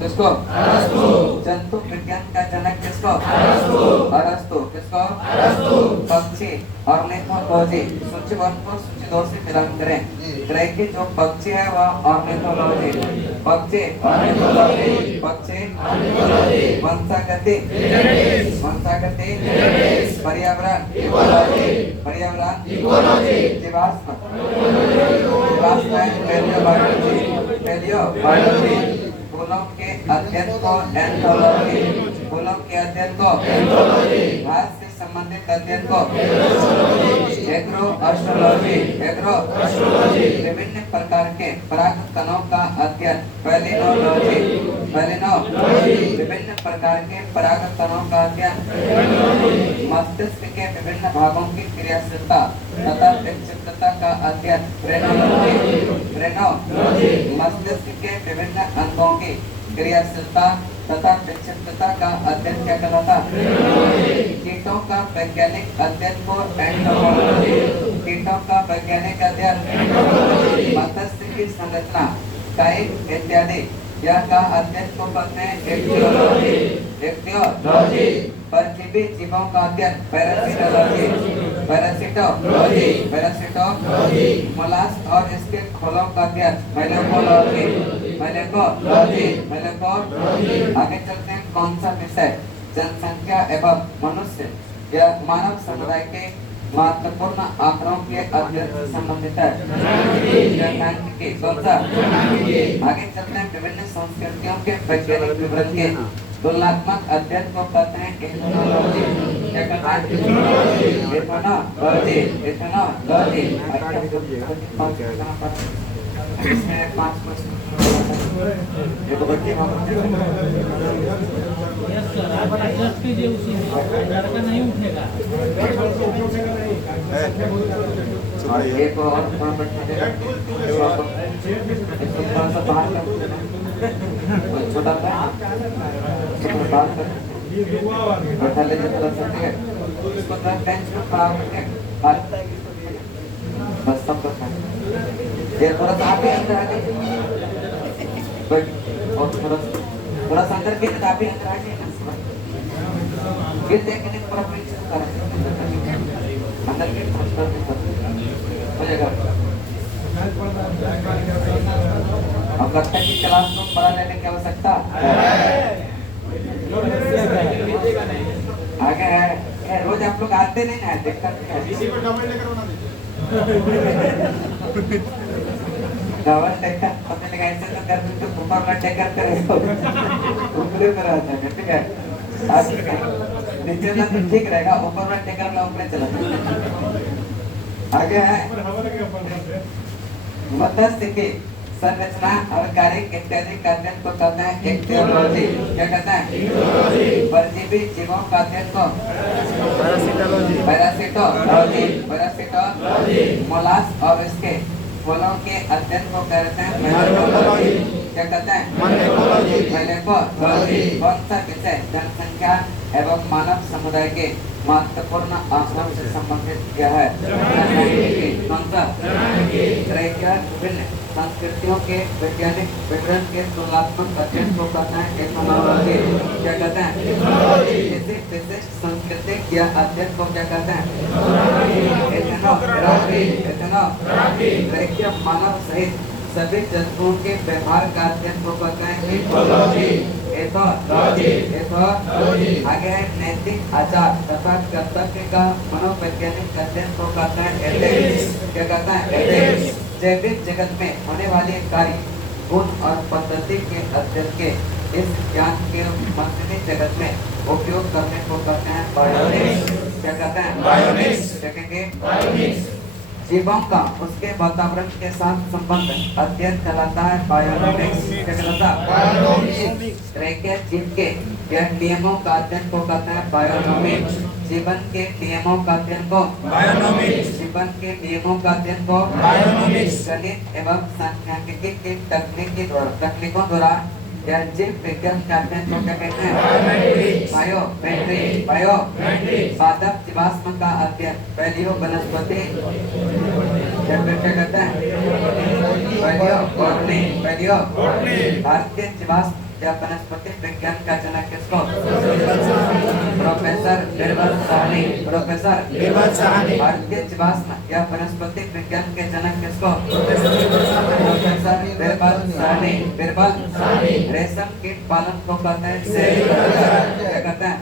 किसको? जंतु विज्ञान का जनक किसको? अरस्तु। किसको? पक्षी ऑर्निथोलॉजी। सूची 1 को सूची 2 से मिलान करें। ग्रह की जो पक्षी है वह ऑर्निथोलॉजी। पक्षी ऑर्निथोलॉजी। पक्षी वंशागति। वंशागति। पर्यावरण पर्यावरण। जीवाश्म जीवाश्म पैलियोबायोलॉजी। फूलों के अध्ययन को एंथोलॉजी। फूलों के अध्ययन को एंथोलॉजी। घास से संबंधित अध्ययन को एग्रो एस्ट्रोलॉजी। Agro astrology. विभिन्न प्रकार के परागकणों का अध्ययन पैलिनोलॉजी। पैलिनोलॉजी। विभिन्न प्रकार के परागकणों का अध्ययन। मस्तिष्क के विभिन्न भागों की क्रियाशीलता तथा विक्षिप्तता का अध्ययन फ्रेनोलॉजी। फ्रेनोलॉजी। मस्तिष्क के विभिन्न अंगों की क्रियाशीलता तथा विक्षिप्तता का अध्ययन क्या कहलाता? कीटों का वैज्ञानिक अध्ययन को एंटोमोलॉजी। कीटों का वैज्ञानिक अध्ययन। मत्स्य की संरचना काइट इत्यादि यह का अध्ययन को कहते हैं एक्टियोलॉजी। एक्टियोलॉजी। परजीवी जीवों का अध्ययन पैरासिटोलॉजी। पैरासिटोलॉजी। पैरासिटोलॉजी। मोलास्क और इसके खोलों का अध्ययन माइकोलॉजी। माइकोलॉजी। माइकोलॉजी। आगे चलते हैं। कौन सा विषय जनसंख्या एवं मनुष्य या मानव समुदाय के महत्वपूर्ण आंकड़ों के अध्ययन से संबंधित है? जनसांख्यिकी। कौन सा? आगे चलते हैं। विभिन्न संस्कृतियों के वैज्ञानिक विवरण के तुलनात्मक अध्ययन को कहते हैं एथनोलॉजी। क्या कहते हैं? एथनोलॉजी। एथनोलॉजी। इसमें 5 क्वेश्चन ये तो बच्चे नहीं उठेगा। एक और छोटा बस सब ये थोड़ा सा आप अंदर आ जाइए और थोड़ा सा अंदर के आप भी अंदर आ जाइए फिर देखने पूरा अंदर के हो जाएगा। अब लगता है कि क्लास को पढ़ा लेने की आवश्यकता आगे है। रोज आप लोग आते नहीं ना, दिक्कत डबल टेकर पता लगा ऐसे तो कर तो ऊपर में टेकर करेगा ऊपर पर आता है। ठीक है नीचे में तो ठीक रहेगा, ऊपर में टेकर में ऊपर चला। आगे है मत्स्य की संरचना और कार्य इत्यादि का अध्ययन को कहते हैं एक्टियोलॉजी। क्या कहते हैं? परजीवी जीवों का अध्ययन को पैरासिटोलॉजी। पैरासिटोलॉजी। मोलास्क और इसके फूलों के अध्ययन को कहते हैं माइकोलॉजी। क्या कहते हैं? माइकोलॉजी। कौन सा विषय जनसंख्या एवं मानव समुदाय के महत्वपूर्ण आंकड़ों से संबंधित क्या है? कौन सा? विभिन्न संस्कृतियों के वैज्ञानिक विवरण के तुलनात्मक अध्ययन को कहते हैं एथनोलॉजी। क्या कहते हैं? किसी विशिष्ट सांस्कृतिक या अध्ययन को क्या कहते हैं? एथनोग्राफी। एथनोग्राफी। मानव सहित सभी जंतुओं के व्यवहार का अध्ययन को कहते हैं इकोलॉजी। एथोलॉजी। एथोलॉजी। आगे है नैतिक आचार तथा कर्तव्य का मनोवैज्ञानिक अध्ययन को कहते हैं एथिक्स। क्या कहते हैं? एथिक्स। जैविक जगत में होने वाले कार्य गुण और पद्धति के अध्ययन के इस ज्ञान के मंत्री जगत में उपयोग करने को कहते हैं बायोनिक्स। क्या कहते हैं? बायोनिक्स। देखेंगे जीवों का उसके वातावरण के साथ संबंध अध्ययन कहलाता है बायोनोमिक्स। क्या कहलाता है? बायोनोमिक्स। जीव के यह नियमों का अध्ययन को कहते हैं बायोनोमिक्स। जीवन के नियमों का अध्ययन को बायोनोमिक्स। जीवन के नियमों का अध्ययन को बायोनोमिक्स। गणित एवं सांख्यिकी की तकनीकों द्वारा यह जीव विज्ञान का अध्ययन को क्या कहते हैं? बायोमेट्री। बायोमेट्री। पादप जीवाश्म का अध्ययन पैलियो वनस्पति या फिर क्या कहते हैं पैलियो भारतीय जीवाश्म या वनस्पति विज्ञान का जनक किसको? प्रोफेसर बीरबल साहनी। भारतीय जीवाश्म या वनस्पति विज्ञान के जनक किसको? प्रोफेसर बीरबल साहनी। रेशम कीट पालन को कहते हैं सेरीकल्चर। क्या कहते हैं?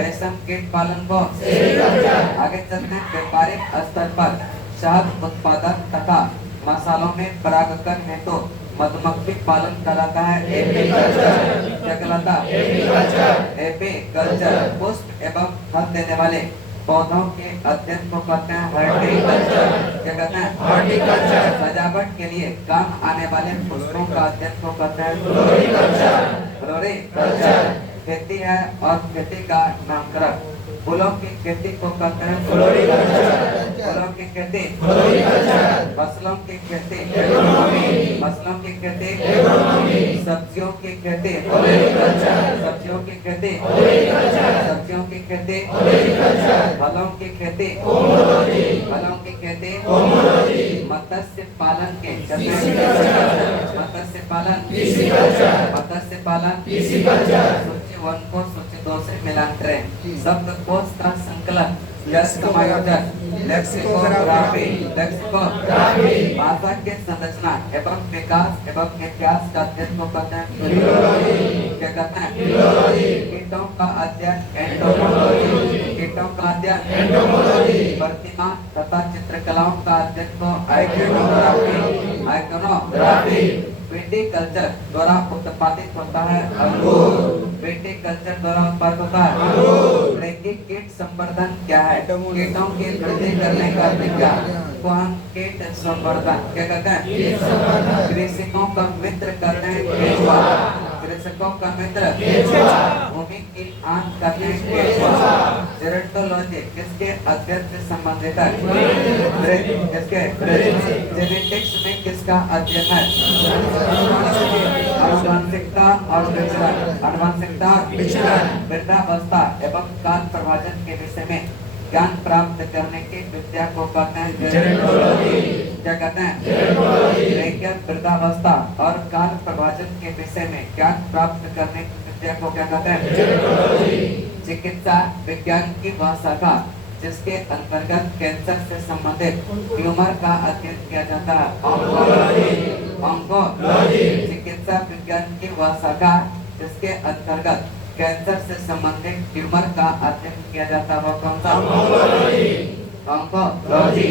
रेशम कीट पालन को। आगे चलते हैं व्यापारिक स्तर पर शहद उत्पादन तथा मसालों में परागकरण हेतु मधुमक्खी पालन कहलाता है एपीकल्चर। क्या कहलाता है? एपीकल्चर। पुष्प एवं फल देने वाले पौधों के अध्ययन को कहते हैं हॉर्टिकल्चर। क्या कहते हैं? हॉर्टिकल्चर। सजावट के लिए काम आने वाले पुष्पों का अध्ययन को कहते हैं फ्लोरिकल्चर। खेती है और खेती का नामकरण। फूलों की खेती को कहते हैं फ्लोरिकल्चर। फूलों की खेती फसलों की खेती फसलों की खेती सब्जियों की खेती सब्जियों की खेती सब्जियों की खेती फलों की खेती फलों की खेती मत्स्य पालन के मत्स्य पालन सूची 1 को सूची 2 से मिलान करें। शब्दकोश का संकलन लेक्सिकोग्राफी भाषा के संरचना एवं विकास एवं इतिहास का अध्ययन को कहते हैं क्या कहते हैं? कीटों का अध्ययन कीटों का अध्ययन प्रतिमा तथा चित्रकलाओं का अध्ययन को आइकोनोग्राफी विटिकल्चर द्वारा उत्पादित होता है अंगूर। विटिकल्चर द्वारा उत्पादित होता है अंगूर। लैंगिक कीट संवर्धन क्या है? कीटों की वृद्धि करने का विज्ञान को हम कीट संवर्धन क्या कहते हैं? कृषकों का मित्र कहते हैं केंचुआ। कृषकों का मित्र भूमि की आंच कहते हैं केंचुआ। जेरोंटोलॉजी किसके अध्ययन से संबंधित है? जेनेटिक्स में किसका अध्ययन है? आनुवंशिकता और विचलन वृद्धावस्था एवं काल प्रभाजन के विषय में ज्ञान प्राप्त करने की विद्या को कहते हैं जेरोंटोलॉजी। क्या कहते हैं? वृद्धावस्था और काल प्रभाजन के विषय में ज्ञान प्राप्त करने की विद्या को क्या कहते हैं? चिकित्सा विज्ञान की वह शाखा जिसके अंतर्गत कैंसर से संबंधित ट्यूमर का अध्ययन किया जाता है ऑन्कोलॉजी। चिकित्सा विज्ञान की वह शाखा जिसके अंतर्गत कैंसर से संबंधित ट्यूमर का अध्ययन किया जाता है वो कौन सा? ऑन्कोलॉजी।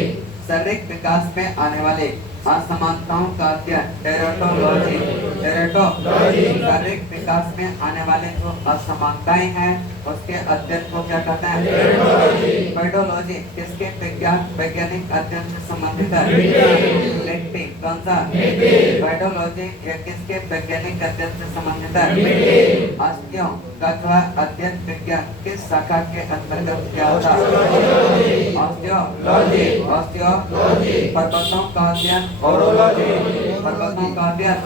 शारीरिक विकास में आने वाले असमानताओं का अध्ययन टेरेटोलॉजी। शारीरिक विकास में आने वाले जो असमानताएं हैं उसके अध्ययन को क्या कहते हैं? पेडोलॉजी किसके वैज्ञानिक अध्ययन से संबंधित है? कौन सा? पेडोलॉजी किसके वैज्ञानिक अध्ययन से संबंधित है? अस्थियों का अध्ययन विज्ञान किस शाखा के अंतर्गत क्या होता है? ऑस्टियोलॉजी। पर्वतों का अध्ययन पर्वतों का अध्ययन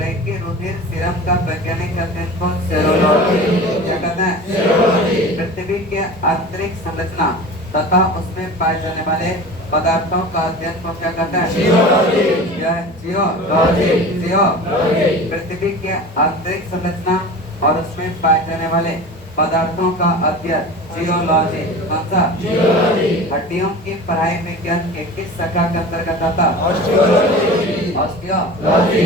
लैंगिक रुधिर सीरम का वैज्ञानिक अध्ययन को सेरोलॉजी। क्या कहते हैं? पृथ्वी के आंतरिक संरचना तथा उसमें पाए जाने वाले पदार्थों का अध्ययन को क्या कहते हैं? जियोलॉजी। पृथ्वी के आंतरिक संरचना और उसमें पाए जाने वाले पदार्थों का अध्ययन जियोलॉजी। कौन सा? हड्डियों की पढ़ाई विज्ञान के किस शाखा के अंतर्गत आता? ऑस्टियोलॉजी।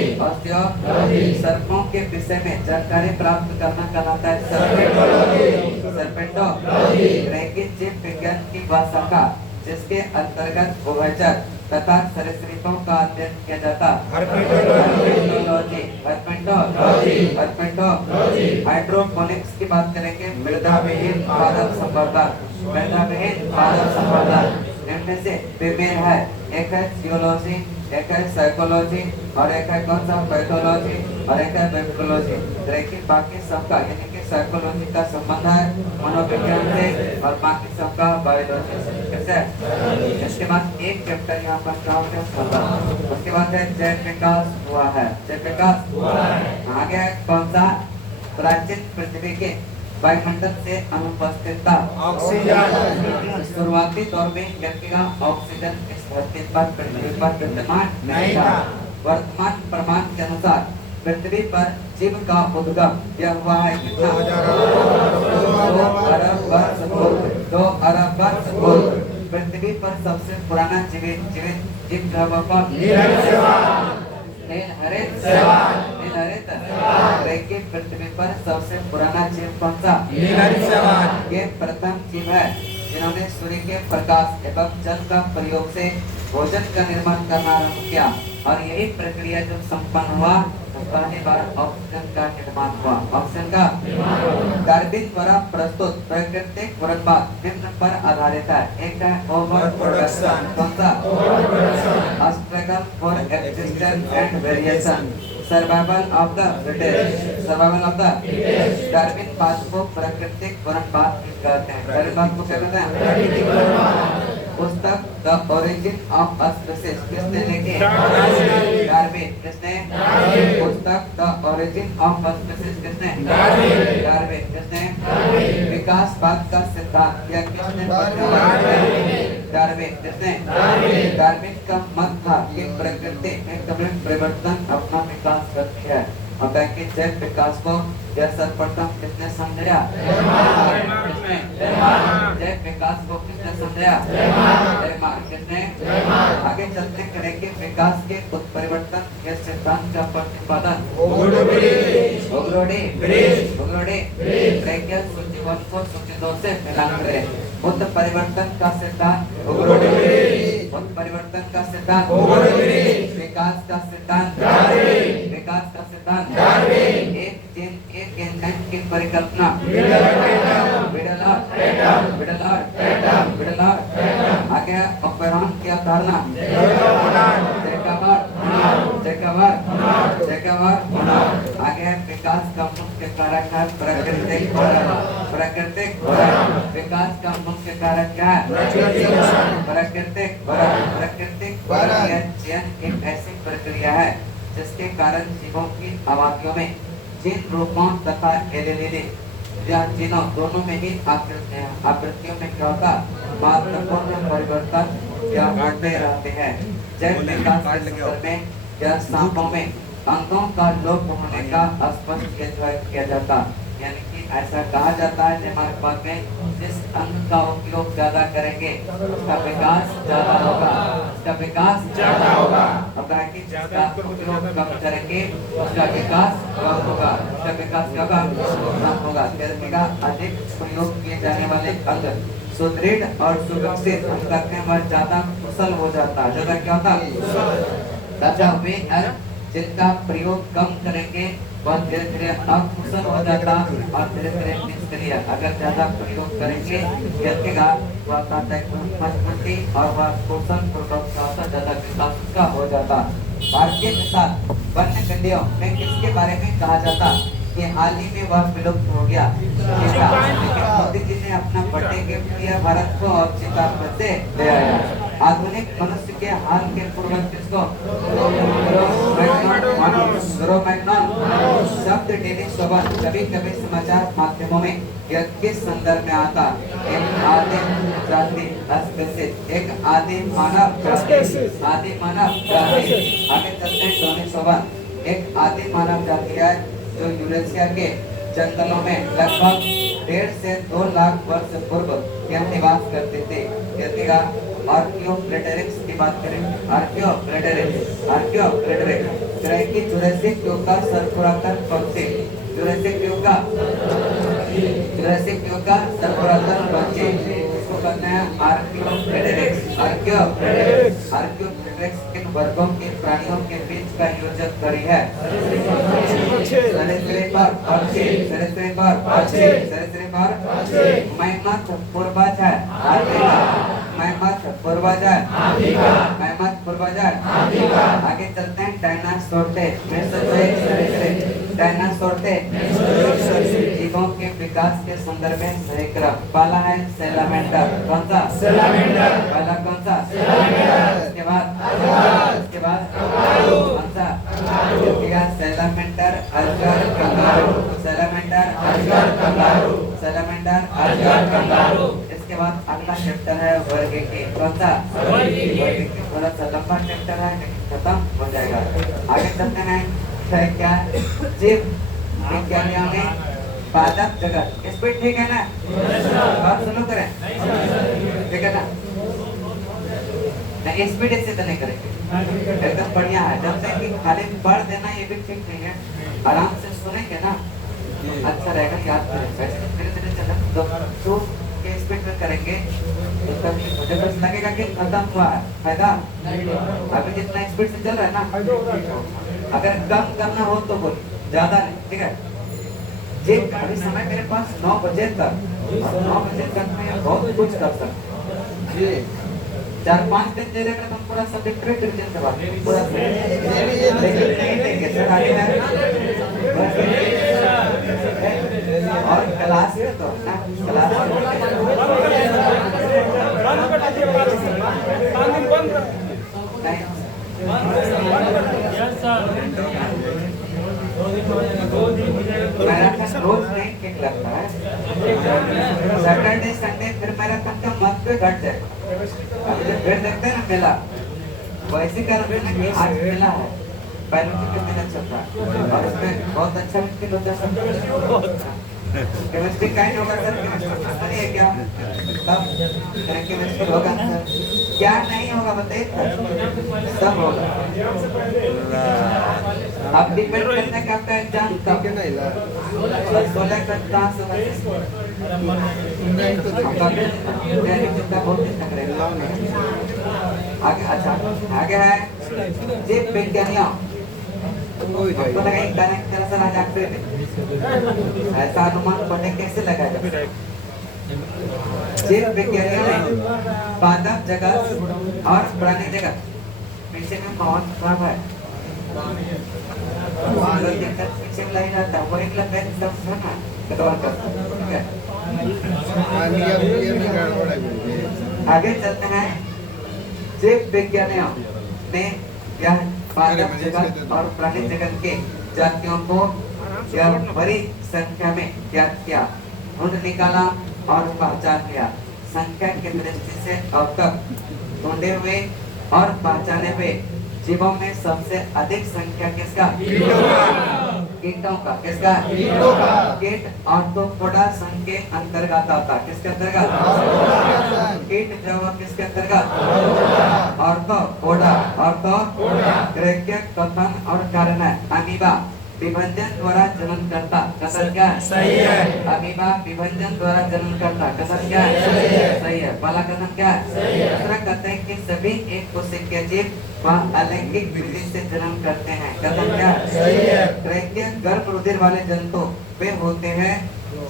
सर्पों के विषय में जानकारी प्राप्त करना कहलाता है सर्पेंटोलॉजी। लैंगिक जीव विज्ञान की वह शाखा जिसके अंतर्गत उभयचर तथा सरीसृपों का अध्ययन किया जाता है हाइड्रोपोनिक्स की बात करेंगे। मृदाविहीन पादप संवर्धन इनमें से विभिन्न है। एक है जियोलॉजी, एक है साइकोलॉजी और एक है कौन सा? पैथोलॉजी और एक है वेबिकोलॉजी। लेकिन बाकी सबका यानी कि साइकोलॉजी का संबंध है मनोविज्ञान से और बाकी सबका बायोलॉजी से। कैसे? इसके बाद एक चैप्टर यहाँ पर क्या होता है? उसके बाद है जैव विकास हुआ है। जैव विकास आगे है कौन सा? प्राचीन पृथ्वी के वायुमंडल से अनुपस्थित था ऑक्सीजन। शुरुआती दौर में व्यक्ति का ऑक्सीजन धरती पर पृथ्वी पर विद्यमान नहीं था। वर्तमान प्रमाण के अनुसार पृथ्वी पर जीव का उद्गम यह हुआ है कितना? 2 अरब वर्ष पूर्व। 2 अरब वर्ष पूर्व पृथ्वी पर सबसे पुराना जीवित जीव था कौन? नीलहरित ग्रह की पृथ्वी पर सबसे पुराना जीव कौन सा? ये प्रथम जीव है जिन्होंने सूर्य के प्रकाश एवं जल का प्रयोग से भोजन का निर्माण करना आरंभ किया और यही प्रक्रिया जब संपन्न हुआ तो पहली बार ऑक्सीजन का निर्माण हुआ। ऑक्सीजन का डार्विन द्वारा प्रस्तुत प्राकृतिक वर्णवाद निम्न पर आधारित है। एक है ओवर प्रोडक्शन। कौन सा? Struggle for existence and variation, survival of the fittest. Survival of the Darwin बात को प्राकृतिक वर्णवाद कहते हैं। डार्विन बात को क्या कहते हैं? पुस्तक द ओरिजिन ऑफ स्पीसीज किसने लिखी? डार्विन। किसने? पुस्तक द ओरिजिन ऑफ स्पीसीज किसने? डार्विन। किसने? विकासवाद का सिद्धांत या किसने? डार्विन। किसने? डार्विन का मत था कि प्रकृति में कभी परिवर्तन अपना विकास करती है और कि जैव विकास को यह सर्वप्रथम किसने समझाया? जैव विकास को किसने समझाया? किसने? आगे चलते करेंगे विकास के उत्परिवर्तन के सिद्धांत का प्रतिपादन सूची 1 को सूची 2 से मिलान करें। उत्परिवर्तन का सिद्धांत, उत्परिवर्तन का सिद्धांत, विकास का सिद्धांत, विकास का सिद्धांत, एक जीन एक एंजाइम की परिकल्पना, आगे ऑपरेंड की अवधारणा, आगे विकास का मुख्य कारक है प्राकृतिक विकास का मुख्य कारक क्या है? प्राकृतिक चयन एक ऐसी प्रक्रिया है जिसके कारण जीवों की आबादियों में जीन रूपों तथा एलिलिनी या जीनों दोनों में ही आकृतियों में क्या होता? महत्वपूर्ण परिवर्तन या होते रहते हैं। जैव विकास के संदर्भ में या सांपों में अंगों का लोप होने का स्पष्ट किया जाता, यानी कि ऐसा कहा जाता है कि हमारे पास में जिस अंग का उपयोग ज्यादा करेंगे उसका विकास ज्यादा होगा, उसका विकास ज्यादा होगा। अब कि जिसका उपयोग कम करेंगे उसका विकास कम होगा, उसका विकास क्या होगा? देखिएगा अधिक प्रयोग किए जाने वाले अंग सुदृढ़ और सुविकसित अंग करने में ज्यादा कुशल हो जाता है। ज्यादा क्या होता? तथा वे अंग जिनका प्रयोग कम करेंगे वह धीरे धीरे अकुशल हो जाता और धीरे धीरे निष्क्रिय। अगर ज्यादा प्रयोग करेंगे देखिएगा वह मजबूती और वह कुशल पूर्वक ज्यादा विकास का हो जाता। भारतीय के साथ वन्य गड्डियों में किसके बारे में कहा जाता कि हाल ही में वह विलुप्त हो गया? मोदी जी ने अपना बर्थडे गिफ्ट दिया भारत को और चीता से ले आया। आधुनिक मनुष्य के हाल के पूर्वज किसको? शब्द डेली सोबत कभी कभी समाचार माध्यमों में यह किस संदर्भ में आता? एक आदिम जाति स्पीसीज, एक आदिम मानव जाति, आदिम मानव जाति। आगे चलते हैं टोनी सोबत। एक आदिम मानव जाति है जो यूरेशिया के जंगलों में लगभग 1.5 से 2 लाख वर्ष पूर्व यहाँ निवास करते थे। देखिएगा आर्कियोप्टेरिक्स की बात करें, आर्कियोप्टेरिक्स ग्रह की जुरासिक युग का सर्वपुरातन पक्षी, जुरासिक युग का सर्वपुरातन पक्षी इसको कहते हैं आर्कियोप्टेरिक्स। आर्कियोप्टेरिक्स किन वर्गों के प्राणियों के बीच का योजक करी है? मैमथ पूर्वज है, मैमथ पूर्वज है। आगे चलते हैं डायनासोर थे जीवों के विकास के संदर्भ में सही क्रम पहला है सैलामेंडर। कौन सा? पहला कौन सा? इसके बाद कौन सा? सैलामेंडर, अजगर, कंगारू। बाद अगला चैप्टर है वर्ग के। कौन सा? वर्ग के। थोड़ा सा लंबा चैप्टर है लेकिन खत्म हो जाएगा। आगे चलते हैं। है क्या? जीव विज्ञानियों में पादप जगत। स्पीड ठीक है ना? बात सुनो करें, ठीक है ना? नहीं स्पीड इससे तो नहीं करेंगे, एकदम बढ़िया है। जब तक कि खाली पढ़ देना ये भी ठीक नहीं है, आराम से सुनेंगे ना अच्छा रहेगा, याद करेंगे। धीरे धीरे चला तो के स्पीड में करेंगे तो तब मुझे बस लगेगा कि खत्म हुआ है, फायदा अभी जितना स्पीड से चल रहा है ना। अगर कम करना हो तो बोल, ज्यादा नहीं, ठीक है? जी अभी समय मेरे पास 9 बजे तक, और 9 बजे तक मैं बहुत कुछ कर सकता हूँ। 4-5 दिन दे देगा तो हम पूरा सब्जेक्ट रिवीजन करवा देंगे पूरा, लेकिन नहीं देंगे सर। आगे और क्लास है तो ना, क्लास मैराथन रोज नहीं ठीक लगता है। सैटरडे संडे फिर मैराथन का मंथ पे घट जाएगा। अभी जब फिर देखते हैं ना मेला, वैसे कर आज मेला है, बैलून का मेला चल रहा है और उसमें बहुत अच्छा फील होता है। केमिस्ट्री का ही होगा सर, केमिस्ट्री है क्या? तब केमिस्ट्री होगा सर, क्या नहीं होगा बताइए, सब होगा। अब डिपेंड करता है कि आपका एग्जाम कब, 16 का चांस होगा। आगे अच्छा आगे है जीव विज्ञानियों। हमको लगा एक गाने की तरह से आज आखिरी में ऐसा अनुमान पढ़ने कैसे लगाएगा? जीव विज्ञानियों ने पादप जगत और प्राणी जगत, पीछे में बहुत खराब है, पीछे में लग जाता है वो एक लग ना कटवा कर, ठीक है? आगे चलते हैं। जीव विज्ञानियों ने यह पादप जगत और प्राणी जगत के जातियों को यह बड़ी संख्या में ज्ञात किया, ढूंढ निकाला और पहचान लिया। संख्या की दृष्टि से अब तक ढूंढे हुए और पहचाने हुए जीवों में सबसे अधिक संख्या किसका? कीटों का। किसका? कीट आर्थ्रोपोडा संघ के अंतर्गत आता। किसके अंतर्गत? कीट जो है किसके अंतर्गत? आर्थ्रोपोडा। ग्रेक कथन और कारण है। अमीबा विभंजन द्वारा जन्म करता, कथन क्या है? सही है। अमीबा विभंजन द्वारा जन्म करता, कथन क्या है? सही है। पहला कथन क्या है? दूसरा कहते हैं कि सभी एक कोशिकीय जीव वह अलैंगिक विधि से जन्म करते हैं, कथन क्या है? सही है। क्रैकिया गर्भ रुधिर वाले जंतु वे होते हैं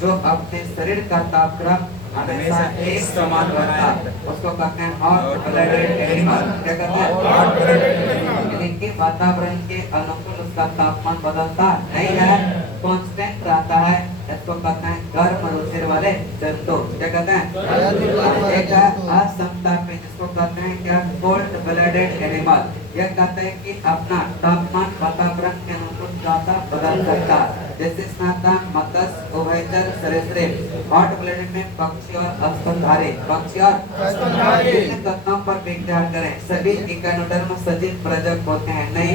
जो अपने शरीर का तापक्रम हमेशा एक समान रहता है, उसको कहते हैं हॉट ब्लडेड एनिमल। क्या कहते हैं? इनके वातावरण के अनुकूल उसका तापमान बदलता नहीं है, कांस्टेंट रहता है, इसको कहते हैं गर्म रुधिर वाले जंतु। क्या कहते हैं? एक असमता पे जिसको कहते हैं क्या? Cold blooded animal. यह कहते हैं कि अपना तापमान वातावरण के अनुकूल ज्यादा बदल सकता है, जैसे स्नाता, मत्स्य, उभयचर, सरीसृप। हॉट ब्लडेड में पक्षी और स्तनधारी, पक्षी और स्तनधारी कथनों पर विचार करें। सभी इकानोडर्म सजीव प्रजक होते हैं, नहीं।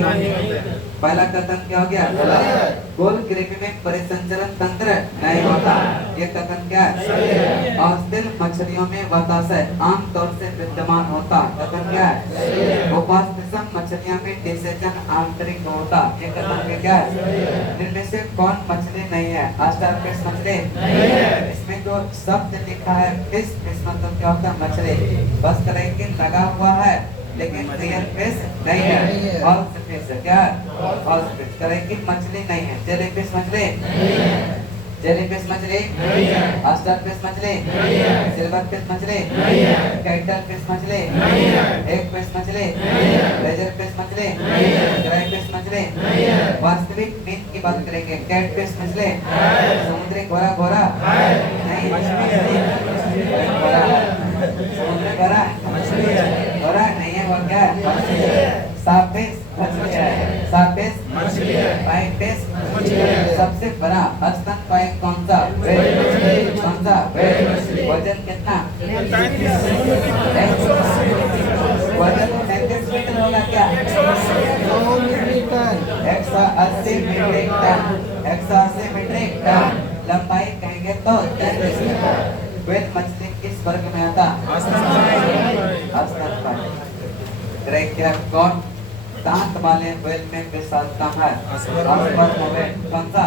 पहला कथन क्या हो गया? गोल ग्रेवी में परिसंचरण तंत्र नहीं होता, ये कथन क्या है? अस्थिर मछलियों में बताशय आम तौर से विद्यमान होता, कथन क्या है? उपास्थ्य मछलियों में डिसेजन आंतरिक होता, ये कथन क्या है? इनमें से कौन मछली नहीं है? स्टारफिश मछली नहीं है। इसमें जो शब्द लिखा है फिश, फिश मतलब क्या होता है? मछली। बस करेंगे लगा हुआ है लेकिन रियल फिश नहीं है, फॉल्स फिश है। क्या? False fish. करेंगे मछली नहीं है। जेलीफिश मछली नहीं है। जेलीफिश मछली नहीं है। स्टारफिश मछली नहीं है। सिल्वरफिश मछली नहीं है। कैटलफिश मछली नहीं है। एगफिश मछली नहीं है। लेजरफिश मछली नहीं है। क्राइफिश मछली नहीं है। वास्तविक मीट की बात करेंगे, कैटफिश मछली है। समुद्री घोड़ा घोड़ा नहीं, मछली है। घोड़ा समुद्री घोड़ा मछली है, घोड़ा नहीं है। वो क्या है? साफिश मछली है। साफिश मछली है। पाइपिश मछली है। सबसे बड़ा स्तनपायी कौन सा? कौन सा? वजन कितना? वजन 33 मीटर होगा क्या? 180 मीट्रिक टन। 180 metric ton. लंबाई कहेंगे तो 33 मीटर। वेल मछली किस वर्ग में आता? स्तनपायी। क्या कौन दांत वाले वेल में विशालतम है? वेल। कौन सा?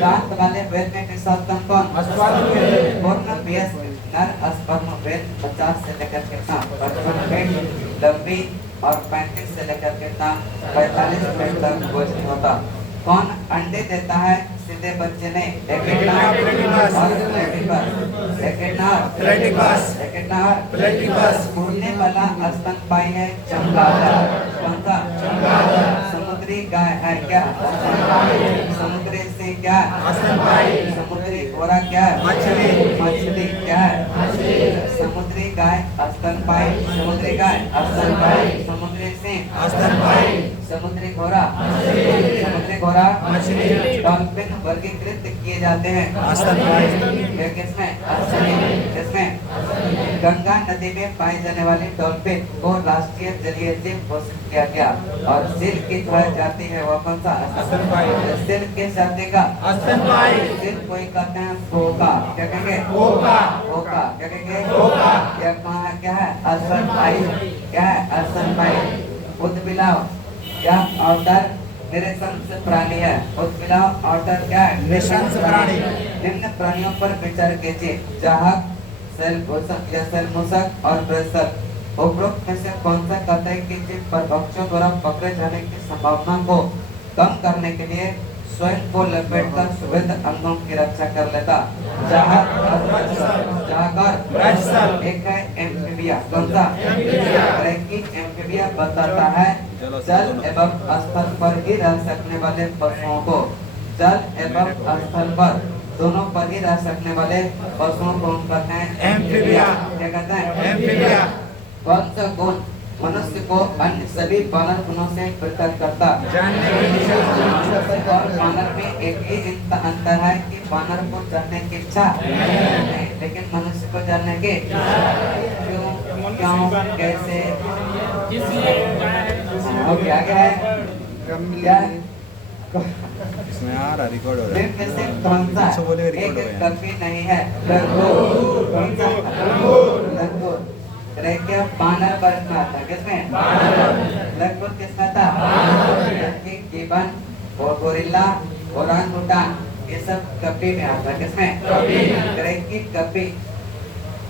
दांत वाले वेल में विशालतम कौन? पूर्ण वयस्क नर स्पर्म वेल 50 से लेकर कितना 55 फीट लंबी और 35 से लेकर कितना 45 फीट तक वजन होता। कौन अंडे देता है सीधे बच्चे ने? उड़ने वाला स्तनपायी है चमगादड़। कौन सा? समुद्री गाय है क्या? समुद्री सिंह क्या है? समुद्री घोड़ा क्या है? मछली क्या है? समुद्री गाय स्तनपायी। समुद्री गाय स्तनपायी। समुद्री सिंह समुद्री घोड़ा डॉल्फिन वर्गीकृत किए जाते हैं किसमें? गंगा नदी में पाई जाने वाली डॉल्फिन को राष्ट्रीय जलीय जीव घोषित किया गया। और सिल की जो जाति है वह कौन सा? सिल किस जाति का? सिल कोई कहते हैं फोका। क्या कहेंगे? फोका। क्या कहेंगे? यह कहाँ क्या है? स्तनपायी। क्या है? स्तनपायी। उद्बिलाव क्या आउटर निरंश प्राणी है? उत्बिलाव आउटर क्या है? निरंश प्राणी। निम्न प्राणियों पर विचार कीजिए: चाहक, शैलभूषक या शैलमूषक और वृषक। उपरोक्त में से कौन सा कहता है कि जीव परभक्षों द्वारा पकड़े जाने की संभावना को कम करने के लिए स्वयं को लपेटकर सुविध अंगों की रक्षा कर लेता? चाहक और एक है एम्फीबिया। कौन सा? एम्फीबिया बताता है जल एवं स्थल पर ही रह सकने वाले पशुओं को। जल एवं स्थल पर दोनों पर ही रह सकने वाले पशुओं को कहते हैं एम्फीबिया। क्या कहते हैं? एम्फीबिया। कौन सा गुण मनुष्य को अन्य सभी बानर गुणों से पृथक करता? और बानर में एक ही अंतर है कि बानर को जानने की इच्छा नहीं, लेकिन मनुष्य को जानने की क्यों, कैसे? क्या है? इसमें आ रहा रिकॉर्ड हो रहा है। में से कौन सा एक कभी नहीं है? लंगूर। क्या बानर वर्ग में आता? किसमें? लंगूर किसमें था? गिबन और गोरिल्ला ओरांगुटान ये सब कपी में आता। किसमें? कपी।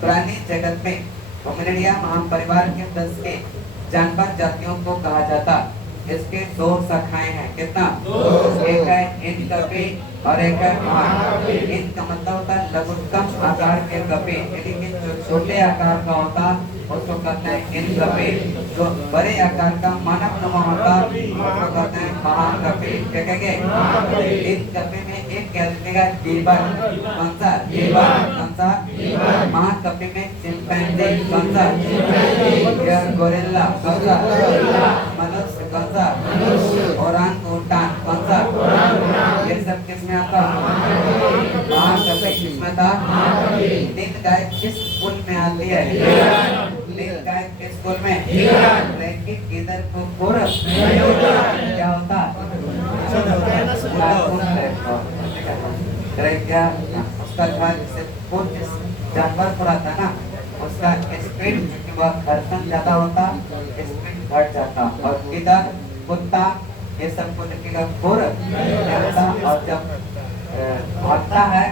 प्राणी जगत में होमिनिडिया महापरिवार के 10 के जानवर जातियों को कहा जाता। इसके 2 शाखाएं हैं। कितना? एक है इनकपी और एक है महाकपी। इनका मतलब होता है लघुत्तम आकार के कपी, यानी कि जो छोटे आकार का होता उसको कहते हैं इनकपी। जो बड़े आकार का मानव नुमा होता उसको कहते हैं महाकपी। क्या कहेंगे? इनकपी में एक क्या दिखेगा? गिबन। कौन सा? कौन सा? महाकपी में चिंपैंजी। कौन सा? गोरिल्ला। कौन सा? मनुष्य। कौन सा? ओरांगुटान। कौन सा? ये सब किसमें आता? महाकपी। किसमें था? नीलगाय किस कुल में आती है? नीलगाय किस कुल में? इधर को क्या होता? क्या उसका जानवर पूरा था ना, उसका स्पीड वह घर्षण ज्यादा होता, स्पीड घट जाता। और किधर कुत्ता ये सब को दिखेगा खुर जाता। और जब भागता है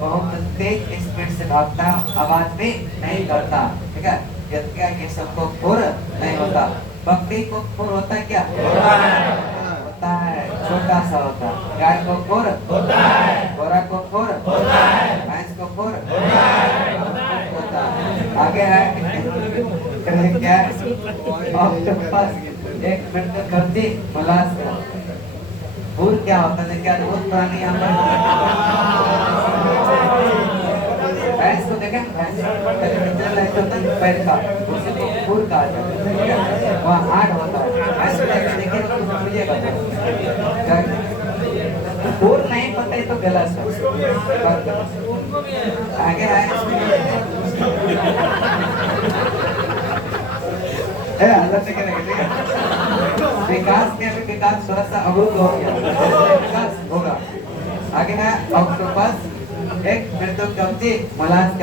बहुत तेज स्पीड से भागता, आवाज भी नहीं करता। ठीक है? क्या ये सबको खुर नहीं होता। बकरी को खुर होता है क्या? होता है, छोटा सा होता है। गाय को खुर होता है। घोड़ा को खुर होता है। भैंस को खुर होता है। आगे है क्या? ऑक्टोपस। एक मिनट करती मोलास्का। खुर क्या होता है? क्या अद्भुत प्राणी यहाँ पर। भैंस को देखें, भैंस पैर का उसी को खुर कहा जाता है। वहाँ हार्ड होता है। भैंस को देखिए फूल नहीं पता है तो गलत है। उनको भी है। आगे है अंदर से करेंगे, ठीक है। विकास में अभी विकास थोड़ा सा अवरुद्ध हो गया, विकास होगा। आगे है ऑक्टोपस, एक मृदुकवची मोलास्क,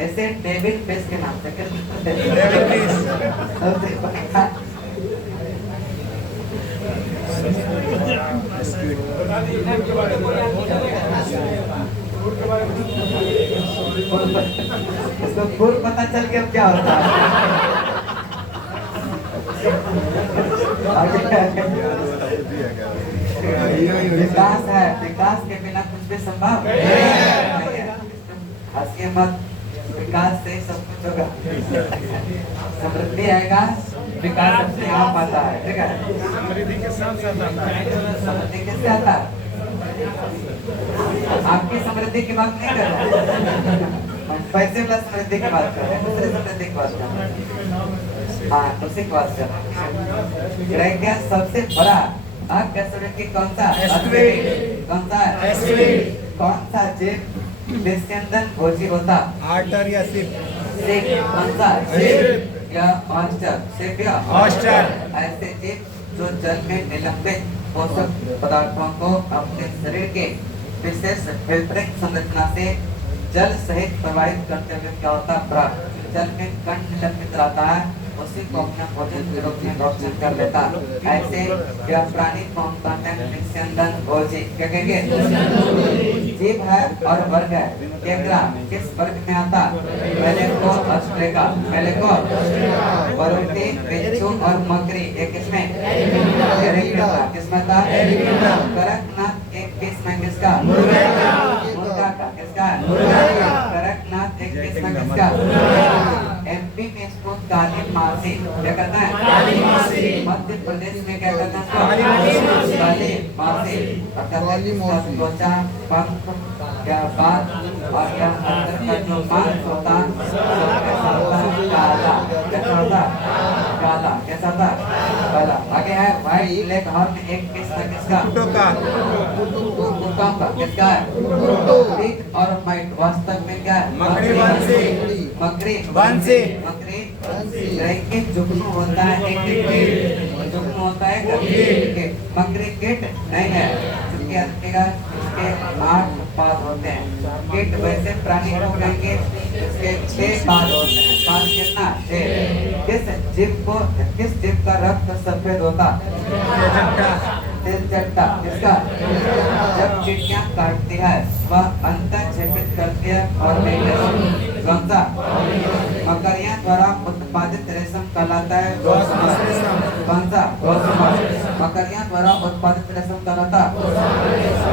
ऐसे डेविड फिश के नाम से इसको फूल पता चल गया अब क्या होता है। विकास है, विकास के बिना कुछ भी संभव नहीं है। हंसिए मत, विकास से सब कुछ होगा। समृद्धि आएगा, विकास अपने आप आता है, ठीक है। समृद्धि के साथ साथ आता है। समृद्धि कैसे आता है? आपकी समृद्धि की बात नहीं कर रहा, पैसे प्लस समृद्धि की बात कर रहे हैं, दूसरी समृद्धि की बात कर रहे हैं। हाँ, उसी की बात कर रहे हैं। क्या सबसे बड़ा अकस्मिक कौन सा? कौन सा? कौन सा जीव निस्यंदन भोजी होता? आर्टर या सिप? कौन सा? या ऑयस्टर? सिप या ऑयस्टर? ऐसे जीव जो जल में निलंबित पोषक पदार्थों को अपने शरीर के विशेष विपरीत संरचना से जल सहित प्रवाहित करते हुए क्या होता है? जल में कण निलंबित रहता है, उसी को अपना भोजन के रूप में भक्षण कर लेता। ऐसे यह प्राणी कौन कहते हैं? निस्यंदन भोजी। क्या कहेंगे? जीव है और वर्ग है। केकड़ा किस वर्ग में आता? पहले को ऑस्ट्रेका, पहले को वरुति, बिच्छू और मकड़ी एक किसमें? एरिक्टा। किसमें था? कड़कनाथ एक किस्म किसका? मुर्गा का। किसका? कड़कनाथ एक किस्म किसका? एमपी में इसको काली मासी क्या कहता है? काली मासी। मध्य प्रदेश में क्या कहते हैं? काली मासी। अर्थात त्वचा, पंख, क्या बात और या अंदर का जो मांस होता कैसा होता? काला। कैसा होता? काला। कैसा होता? काला। आगे है व्हाइट लेग हॉर्न एक किस्म किसका? कुत्ता का। किसका है? पिग और माइट वास्तव में क्या है? मकड़ी बंसी। मकड़ी बंसी। मकड़ी एक जुगनू होता है, एक जुगनू होता है, मकड़ी कीट नहीं है, चूंकि इसके 8 पाद होते हैं। कीट वैसे प्राणी को कहेंगे, इसके 6 पाद होते हैं। पाद कितना? 6। किस जीव का रक्त सफेद होता? तिलचट्टा। किसका? जब चींटियां काटती है वह अंतर छेदित करती है और कौन सा? मकड़ियां द्वारा उत्पादित रेशम कहलाता है कौन सा? मकड़ियां द्वारा उत्पादित रेशम कहलाता?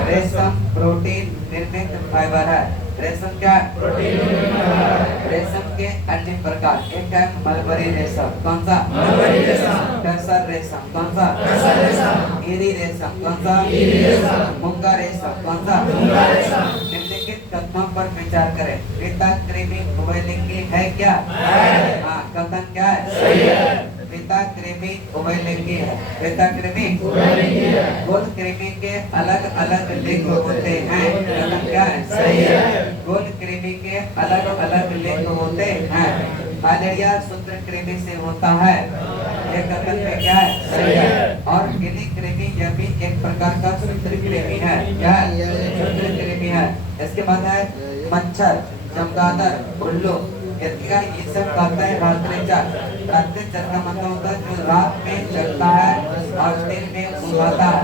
रेशम प्रोटीन निर्मित फाइबर है। रेशम क्या है? रेशम के अन्य प्रकार एक है मलबरी रेशम। कौन सा? मलबरी रेशम। टसर रेशम। कौन सा? टसर रेशम। ईरी रेशम। कौन सा? ईरी रेशम। मूंगा रेशम। कौन सा? मूंगा रेशम। निम्नलिखित कथनों पर विचार करें। पिता कृमि उभयलिंगी है क्या? है। हाँ, कथन क्या है? सही है। पिता कृमि उभयलिंगी है। पिता कृमि उभयलिंगी है। गोल कृमि के अलग अलग लिंग होते हैं। कथन क्या है? सही है। गोल कृमि के अलग अलग लिंग होते हैं। मलेरिया सूत्र कृमि से होता है। ये कथन में क्या है? सही है। और गिनी कृमि यह भी एक प्रकार का सूत्र कृमि है। क्या है? सूत्र कृमि है। इसके बाद है मच्छर, चमगादड़, उल्लू, क्या ये सब कहता है रात्रिचर। रात्रिचर का मतलब होता है जो रात में जगता है और दिन में उड़ाता है।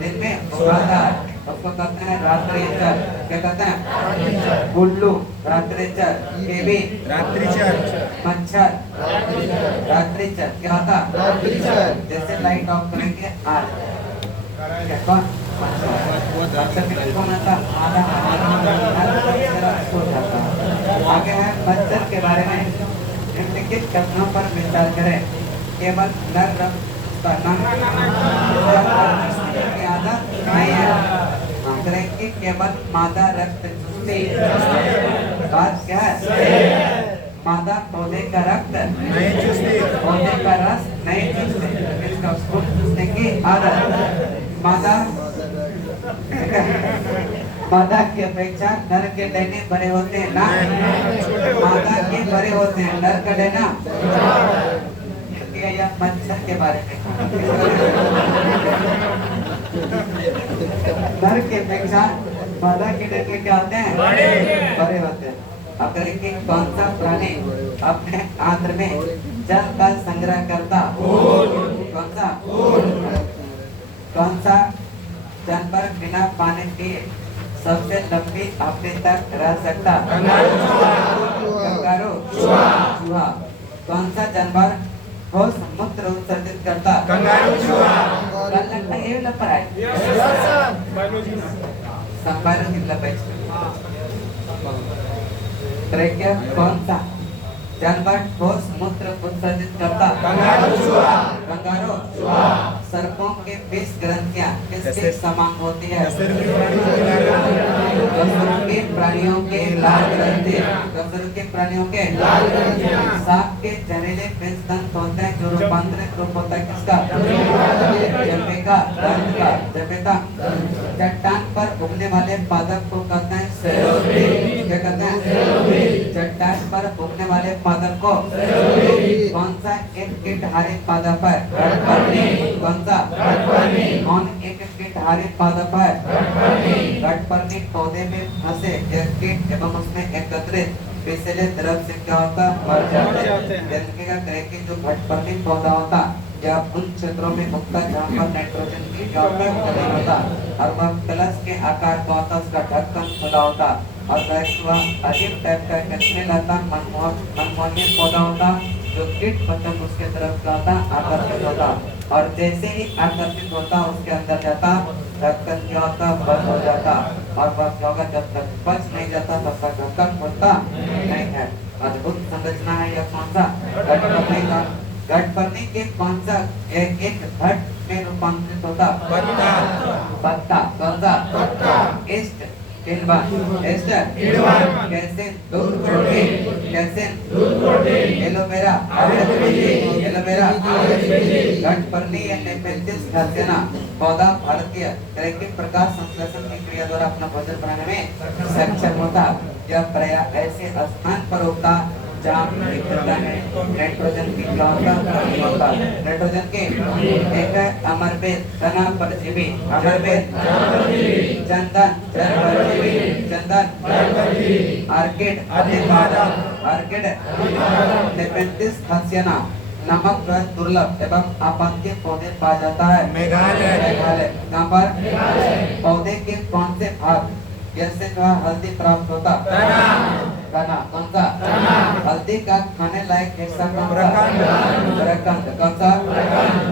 दिन में उड़ाता है उसको कहते हैं रात्रिचर। क्या कहते हैं? उल्लू रात्रिचर, केवी रात्रिचर, मच्छर रात्रिचर। क्या होता? रात्रिचर। जैसे लाइट ऑफ करेंगे आज क्या कौन? मच्छर कौन आता? आगे है मच्छर के बारे में निम्नलिखित कथनों पर विचार करें। केवल नर रक्त की आदत नहीं है, केवल मादा रक्त चूसती। बात क्या है? मादा पौधे का रक्त नहीं चूसती, पौधे का रस नहीं चूसती, इसका फूल चूसने की आदत। मादा मादा की अपेक्षा नर के डैने बड़े होते हैं ना, मादा के बड़े होते हैं, नर का डैना या मच्छर के बारे में नर की अपेक्षा मादा के डैने क्या होते हैं, बड़े होते हैं। अब देखिए कौन सा प्राणी अपने आंत्र में जल का संग्रह करता, कौन सा जानवर बिना पानी पिए सबसे लंबी अवधि तक रह सकता, कंगारू, चूहा। कौन सा जानवर ठोस मूत्र उत्सर्जित करता, कंगारू, चूहा। कल लगता है ये लग है संपादन ट्रेकिया कौन सा जानवर ठोस मूत्र उत्सर्जित करता, कंगारू। सर्पों के 20 ग्रंथियां किसके समान होती है, कशेरुकी प्राणियों के लाल ग्रंथि, कशेरुकी प्राणियों के सांप के जहरीले विषदंत होते हैं जो रूपांतरित रूप होता है किसका, जपेका, दंत का, जपेता। चट्टान पर उगने वाले पादप को कहते हैं सेरोब्री, क्या कहते हैं, चट्टान पर उगने वाले पादप को कौन सा एक कीटहारी पादप है, कौन सा, कौन एक कीटहारी पादप है, गठपर्णी पौधे में फंसे एक कीट एवं उसमें एकत्रित विषैले द्रव से क्या होता, मर जाते हैं। देखिएगा कि जो गठपर्णी पौधा होता या उन क्षेत्रों में उगता जहाँ पर नाइट्रोजन की कमी होता और वह प्लस के आकार का होता, उसका ढक्कन खुला होता और वह अजीब टाइप का स्मेल आता, मनमोहनीय पौधा होता जो कीट पतंग उसके तरफ का होता, आकर्षित होता और जैसे ही आकर्षित होता उसके अंदर जाता, ढक्कन क्या होता, बंद हो जाता और वह क्या होगा, जब तक बच नहीं जाता तब तक ढक्कन खुलता नहीं है। अद्भुत संरचना है यह कौन सा, गठपर्णी का। गठपर्णी के कौन सा एक घट में रूपांतरित होता, पत्ता, कौन सा, ईस्ट, कैसे दूध प्रोटीन, कैसे एलोवेरा, एलोवेरा। गठपर्णी या नेपेंथिस घासेना पौधा भारतीय क्रैकिंग प्रकाश संश्लेषण की क्रिया द्वारा अपना भोजन बनाने में सक्षम होता। यह प्रायः ऐसे स्थान पर उगता जहाँ नाइट्रोजन की कमी होता। नाइट्रोजन के एक है अमरबेद, तना परजीवी, अमरबेद, चंदन, चंदन, आर्किड, आर्किड, नेपेंथिस घासियाना नामक दुर्लभ एवं आपांतीय पौधे पाया जाता है मेघालय। कहाँ पर, पौधे के कौन से भाग जैसे हल्दी प्राप्त होता, तना, कौन सा, हल्दी का खाने लायक हिस्सा कौन सा, कौन सा,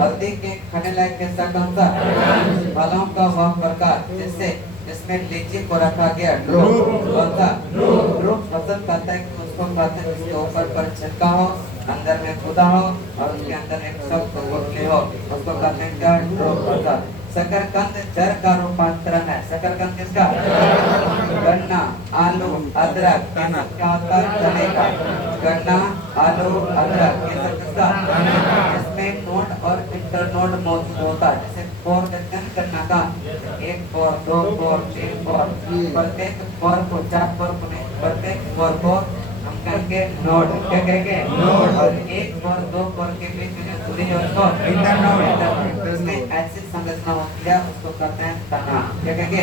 हल्दी के खाने लायक हिस्सा कौन सा, फलों का वह प्रकार जिसमें लीची को रखा गया, कौन सा, पसंद करता है कि उसको कहते हैं जिसके ऊपर पर छिटका हो, अंदर में खुदा हो और उसके अंदर एक शब्द गुठली हो, उसको कहते हैं क्या, ड्रोप। शकरकंद जड़ का रूपांतरण है, शकरकंद किसका, गन्ना, आलू, अदरक, क्या होता है, चने का। गन्ना, आलू, अदरक ये सब किसका, इसमें नोड और इंटरनोड मौजूद होता है। जैसे पोर कहते हैं गन्ना का, 1 पोर, 2 पोर, 3 पोर, प्रत्येक पोर को 4 पोर को, प्रत्येक पोर को हम कहेंगे नोड, क्या कहेंगे, नोड। और 1 पोर 2 पोर के बीच में दूरी है उसको इंटरनोड। तो इसमें ऐसी संरचना होती है उसको कहते हैं तना, क्या कहेंगे,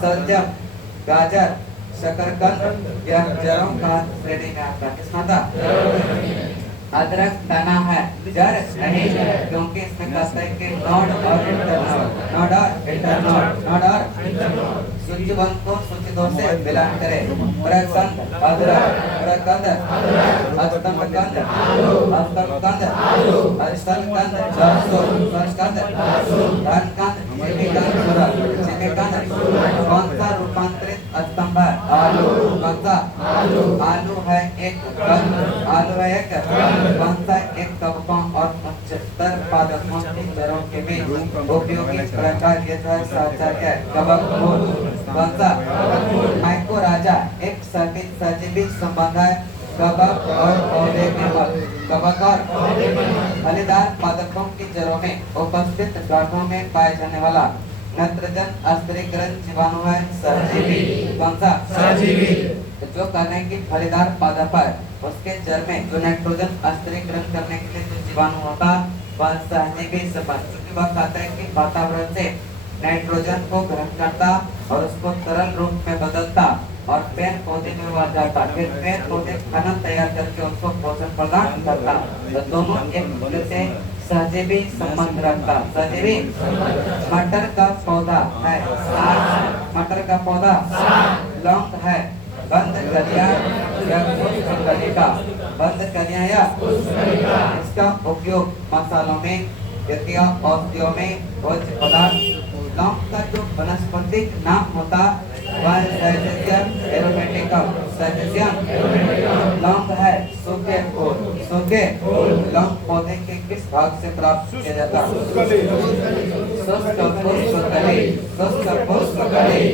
सलजम, गाजर, शकरकंद यह जड़ों का श्रेणी में आता है। किसमें था, अदरक तना है, जड़ नहीं, क्योंकि इसमें कहता है कि नोड और इंटरनोड, नोड और इंटरनोड, नोड और सूची 1 को सूची 2 से मिलान करें। प्रकंद, अदरक, प्रकंद, अस्तंभकंद, अस्तंभकंद, अरिष्टकंद, सरसकंद, धनकंद, छिमिकंद, कौन सा रूपांतरित स्तंभ है, आलू, कौन सा, आलू है एक कंद, आलू है एक, कौन सा, एक कवकों और 75 पादपों की जड़ों के बीच उपयोगी प्रकार है कवक मूल, कौन सा, माइकोराजा एक सजीवी संबंध है कवक और पौधे के मध्य। कवक और फलीदार पादपों की जड़ों में उपस्थित गांठों में पाए जाने वाला नाइट्रोजन स्थिरीकरण जीवाणु है सहजीवी। कौन सा? सहजीवी। जो कहने की फलीदार पादप है उसके जड़ में जो नाइट्रोजन स्थिरीकरण करने के लिए जो जीवाणु होता वह सहजीवी संबंध, क्योंकि वह कहता है कि वातावरण से नाइट्रोजन को ग्रहण करता और उसको तरल रूप में बदलता और पेड़ पौधे में वह जाता, फिर पेड़ पौधे खाना तैयार करके उसको पोषण प्रदान करता। तो दोनों एक दूसरे से सहजीवी संबंध रखता। सहजीवी। मटर का पौधा है साग, मटर का पौधा लौंग है बंद कलियां या पुष्प कलिका, बंद कलियां या इसका उपयोग मसालों में, द्वितीय औषधियों में, भोज्य पदार्थ। लौंग का जो वनस्पतिक नाम होता वह साइजेसियम एरोमेटिकम, साइजेसियम लौंग है सूखे फूल, सूखे लौंग पौधे के किस भाग से प्राप्त किया जाता? शुष्क पुष्पकली, शुष्क पुष्पकली।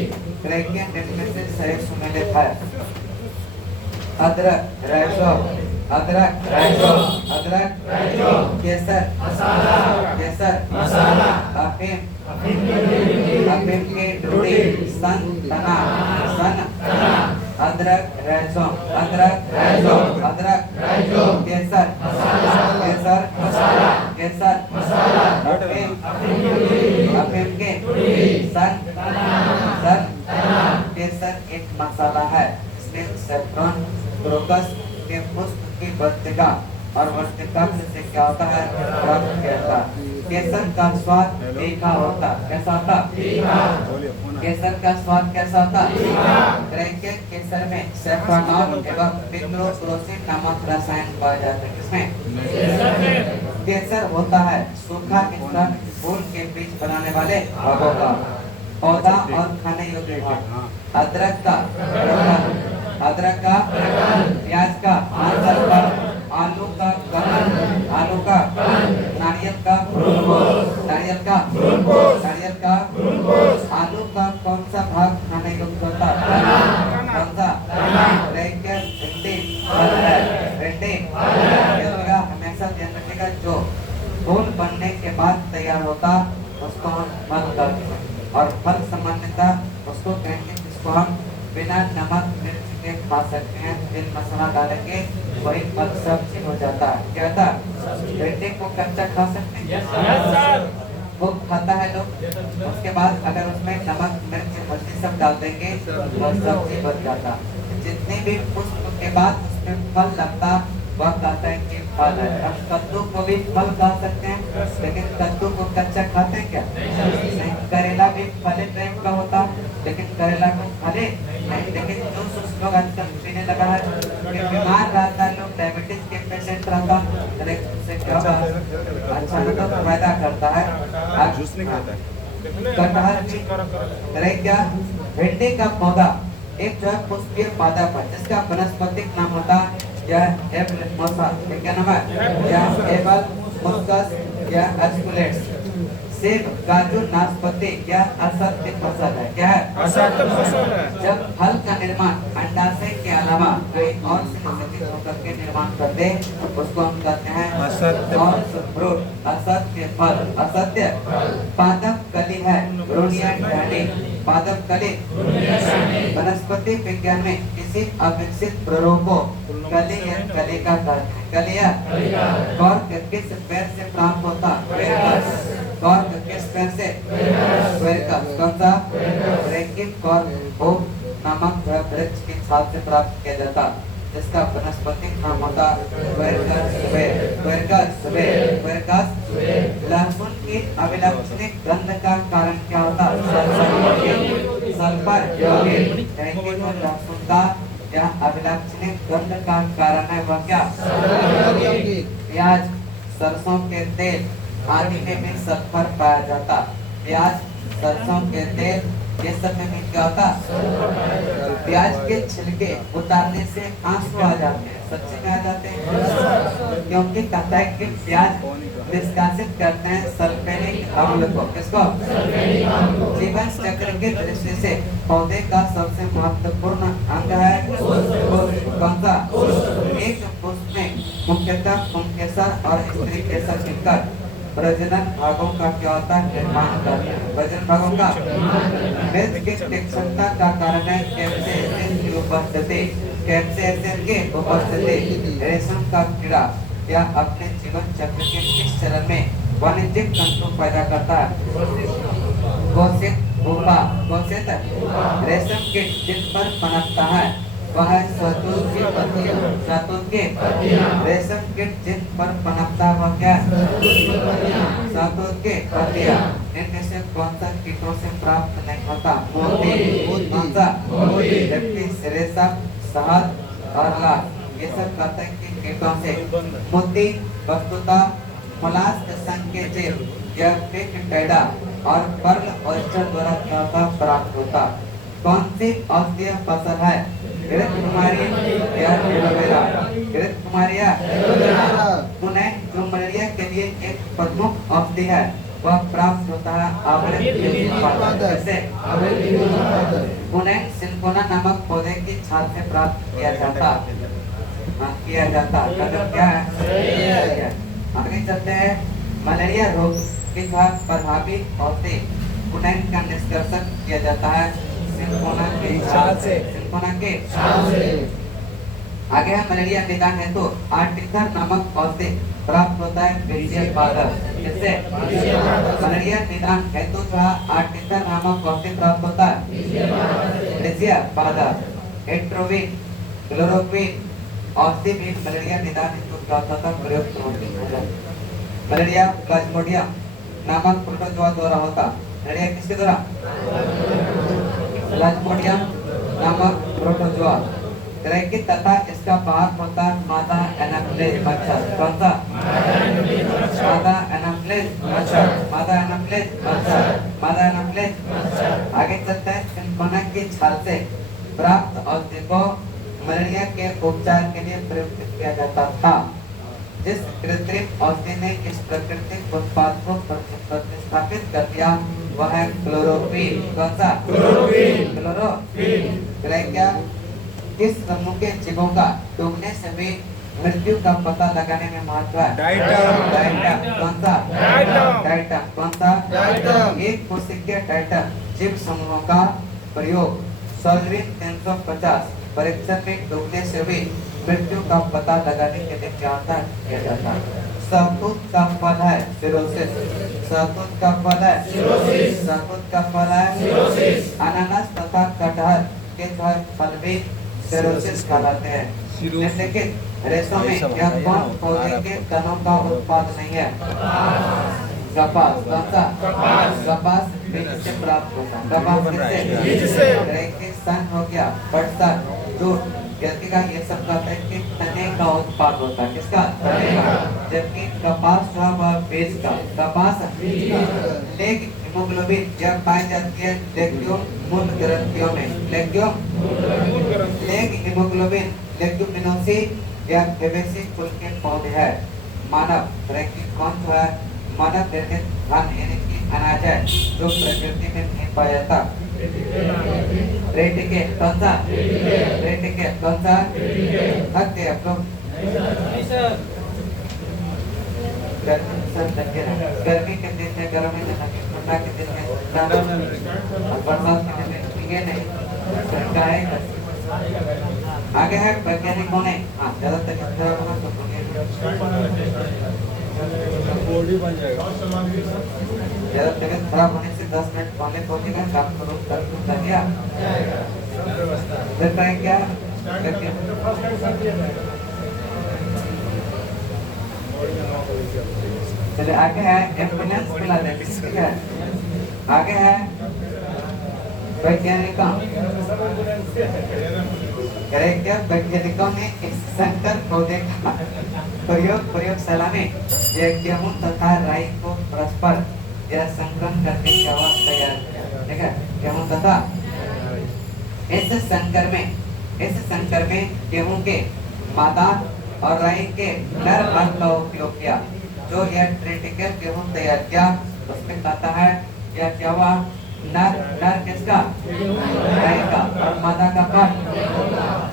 ग्रेकियन इनमें से सही सुमेलित है। अदरक, रैसो, अदरक, रैसो, अदरक, केसर, मसाला, केसर, मसाला, अफीम, अफीम की डोरी, सन, तना, सन, अदरक, रैसो, अदरक, रैसो, अदरक, रैसो, केसर, केसर, मसाला, केसर, मसाला, अफीम, अफीम की सन, सन, केसर एक मसाला है। इसमें सेफ्रॉन, क्रोकस के पुष्प की वर्तिका और वर्तिका से क्या होता है? प्राप्त किया जाता। केसर का स्वाद तीखा होता। कैसा होता? केसर का स्वाद कैसा होता? ग्रेकियन केसर में सेफ्रॉनॉल एवं पिप्रोक्लोसिन नामक रसायन पाए जाते हैं। किसमें? केसर होता है सूखा मिश्रण फूल के बीज बनाने वाले भागों का, पौधा और खाने योग्य भाग। अदरक का, अदरक का, प्याज का, आंचल का, आलू का, आलू का, नारियल का, नारियल का, नारियल का, आलू का कौन सा भाग खाने योग्य होता है? कौन सा? भिंडी, भिंडी हमेशा ध्यान रखिएगा। जो फूल बनने के बाद तैयार होता उसको हम मत करते हैं, और फल सामान्यतः उसको कहेंगे जिसको हम बिना नमक मिर्च के खा सकते हैं, तेल मसाला डालेंगे वही फल सब्जी हो जाता है। क्या होता? भिंडी को कच्चा खा सकते हैं, वो खाता है लोग। उसके बाद अगर उसमें नमक मिर्च हल्दी सब डाल देंगे वह सब्जी बन जाता। जितने भी पुष्प के बाद उसमें फल लगता वह कहता है कि फल है। अब कद्दू को भी फल कह सकते हैं, लेकिन कद्दू को कच्चा खाते हैं क्या? नहीं। करेला भी फले टाइप का होता, लेकिन करेला को फले नहीं। लेकिन जूस लोग आजकल पीने लगा है, बीमार रहता है लोग, डायबिटीज के पेशेंट रहता से क्या अच्छा मतलब फायदा करता है। जूस नहीं खाता है। कटहल भी करे क्या? भिंडी का पौधा एक जो है पुष्पीय पादप है जिसका वनस्पतिक नाम होता यह एबल मोसा, क्या नाम है? यह एबल मोस्कस या एस्कुलेट्स। सेब, काजू, नाशपाती क्या असत्य फसल है? क्या है? असत्य फसल है। जब फल का निर्माण अंडाशय के अलावा कहीं और से विकसित होकर के निर्माण करते उसको हम कहते हैं असत्य फ्रूट, असत्य फल, असत्य। पादप कली है ब्रोनिया डाली, पादप कली वनस्पति विज्ञान में किसी अविकसित प्ररोह को कली या कलिका कहते हैं। कलिया कॉर्क किस पेड़ से प्राप्त होता? कॉर्क किस पेड़ से? कौन सा? ब्रेकिंग कॉर्क ओक नामक वृक्ष की छाल से प्राप्त किया जाता जिसका वनस्पतिक नाम होता लहसुन की अविलक्षणिक गंध का कारण क्या होता? सल्फर यौगिक। लहसुन का यह अविलक्षणिक गंध का कारण है वह क्या? प्याज, सरसों के तेल आदि में भी सल्फर पाया जाता। प्याज, सरसों के तेल ये सब में भी क्या होता? प्याज के छिलके उतारने से आंसू आ जाते हैं। सच्चे में आ जाते हैं क्योंकि कहता है कि प्याज निष्कासित करते हैं सल्फ्यूरिक अम्ल को। किसको? जीवन चक्र की दृष्टि से पौधे का सबसे महत्वपूर्ण अंग है कौन सा? एक पुष्प में मुख्यतः पुंकेसर और स्त्री केसर मिलकर प्रजनन भागों का क्या होता है? निर्माण करते हैं। प्रजनन भागों का मिल्क की क्षमता का कारण है कैप्सेसिन की उपस्थिति। कैप्सेसिन की उपस्थिति। रेशम का कीड़ा या अपने जीवन चक्र के किस चरण में वाणिज्यिक तंतु पैदा करता है? कोशित पुपा। कोशित रेशम कीट जिन पर पनपता है वह शहतूत की पत्तियां। शहतूत की रेशम कीट जिन पर पनपता है वह क्या? शहतूत की पत्तियां। इनमें से कौन सा कीटों से प्राप्त नहीं होता? मोती। कौन सा? जबकि रेशम, शहद और लाख ये सब कहते हैं कि कीटों से। मोती वस्तुतः मोलास्क संघ के जीव या टेट्राइडा और पर्ल ऑयस्टर द्वारा प्राप्त होता। कौन सी औषधीय फसल है? घृतकुमारी या एलोवेरा। घृतकुमारी या पुनः जो मलेरिया के लिए एक प्रमुख औषधि है वह प्राप्त होता है आवृत से। पुनः सिंकोना नामक पौधे की छाल से प्राप्त किया जाता। मतलब क्या है? आगे चलते हैं। मलेरिया रोग के साथ प्रभावी औषधि पुनः का निष्कर्षण किया जाता है सिंकोना के छाल से। सिंकोना के छाल से। आगे है मलेरिया निदान हेतु आर्टिकर नामक औषधि प्राप्त होता है बेल्जियम पाउडर। जिससे मलेरिया निदान हेतु जो आर्टिकर नामक औषधि प्राप्त होता है बेल्जियम पाउडर। एट्रोविन, क्लोरोक्विन औषधि भी मलेरिया निदान हेतु प्राप्त होता है प्रयुक्त होती है। मलेरिया प्लाज्मोडियम नामक प्रोटोजोआ द्वारा होता। मलेरिया किसके द्वारा? प्लाज्मोडियम नामक प्रोटोजोआ ग्रहित तथा इसका बाहर होता मादा एनाफ्लेज मच्छर। कौन सा? मादा एनाफ्लेज मच्छर। मादा एनाफ्लेज मच्छर। मादा एनाफ्लेज मच्छर। आगे चलते हैं। सिंकोना की छाल से प्राप्त औषधि को मलेरिया के उपचार के लिए प्रयुक्त किया जाता था। जिस कृत्रिम औषधि ने इस प्राकृतिक उत्पाद को प्रतिस्थापित कर दिया वह है क्लोरोक्विन। कौन सा? क्लोरोक्विन। क्या किस समूह के जीवों का डूबने से भी मृत्यु का पता लगाने में महत्व है? डाइटम। कौन सा? डाइटम। कौन सा? एक कोशिकीय डाइटम जीव समूहों का प्रयोग सोल्विन 350 परीक्षण में डूबने से भी मृत्यु का पता लगाने के लिए किया जाता है। शहतूत का फल है सिरोसिस। शहतूत का फल है सिरोसिस। शहतूत का फल है सिरोसिस। अनानास तथा कटहल के फल भी सिरोसिस कहलाते हैं। लेकिन रेशम में यह कौन पौधे के तनों का उत्पाद नहीं है? कपास। कौन सा? कपास बीज से प्राप्त होता है। कपास किससे? सन हो गया, पटसन, जूट, व्यक्ति का ये सब कहते हैं कि तने का उत्पाद होता है। किसका? तने का। जबकि कपास जो है वह बीज का। कपास लेग हीमोग्लोबिन जब पाई जाती है लेग्यूम मूल ग्रंथियों में। लेग हीमोग्लोबिन लेग्यूमिनोसी या फेबेसी कुल के पौधे है। मानव रैंकिंग कौन जो है? मानव निर्मित धन यानी कि अनाज है जो प्रकृति में नहीं पाया जाता। रेटिके। कौन सा? रेटिके। कौन सा? थक गए आप लोग? गर्मी के दिन में गर्म है, ठंडा के दिन में बरसात के दिन में ठीक है नहीं। आगे है वैज्ञानिकों ने ज्यादा तक तो ज्यादा तबियत खराब होने से 10 मिनट पहले पहुंचेगा। काम करो कर दिया क्या? चलिए आगे है एम्बुलेंस मिला दे। ठीक है। आगे है वैज्ञानिकों वैज्ञानिकों ने इस संकर पौधे का प्रयोगशाला में गेहूं तथा राई को परस्पर या संकरण करके चावल तैयार किया। ठीक है। गेहूं तथा इस संकर में गेहूं के मादा और राई के नर भाग का उपयोग किया। जो यह ट्रिटिकल गेहूं तैयार किया उसमें कहता है यह क्या हुआ? नर किसका? राई का। और मादा का पार्ट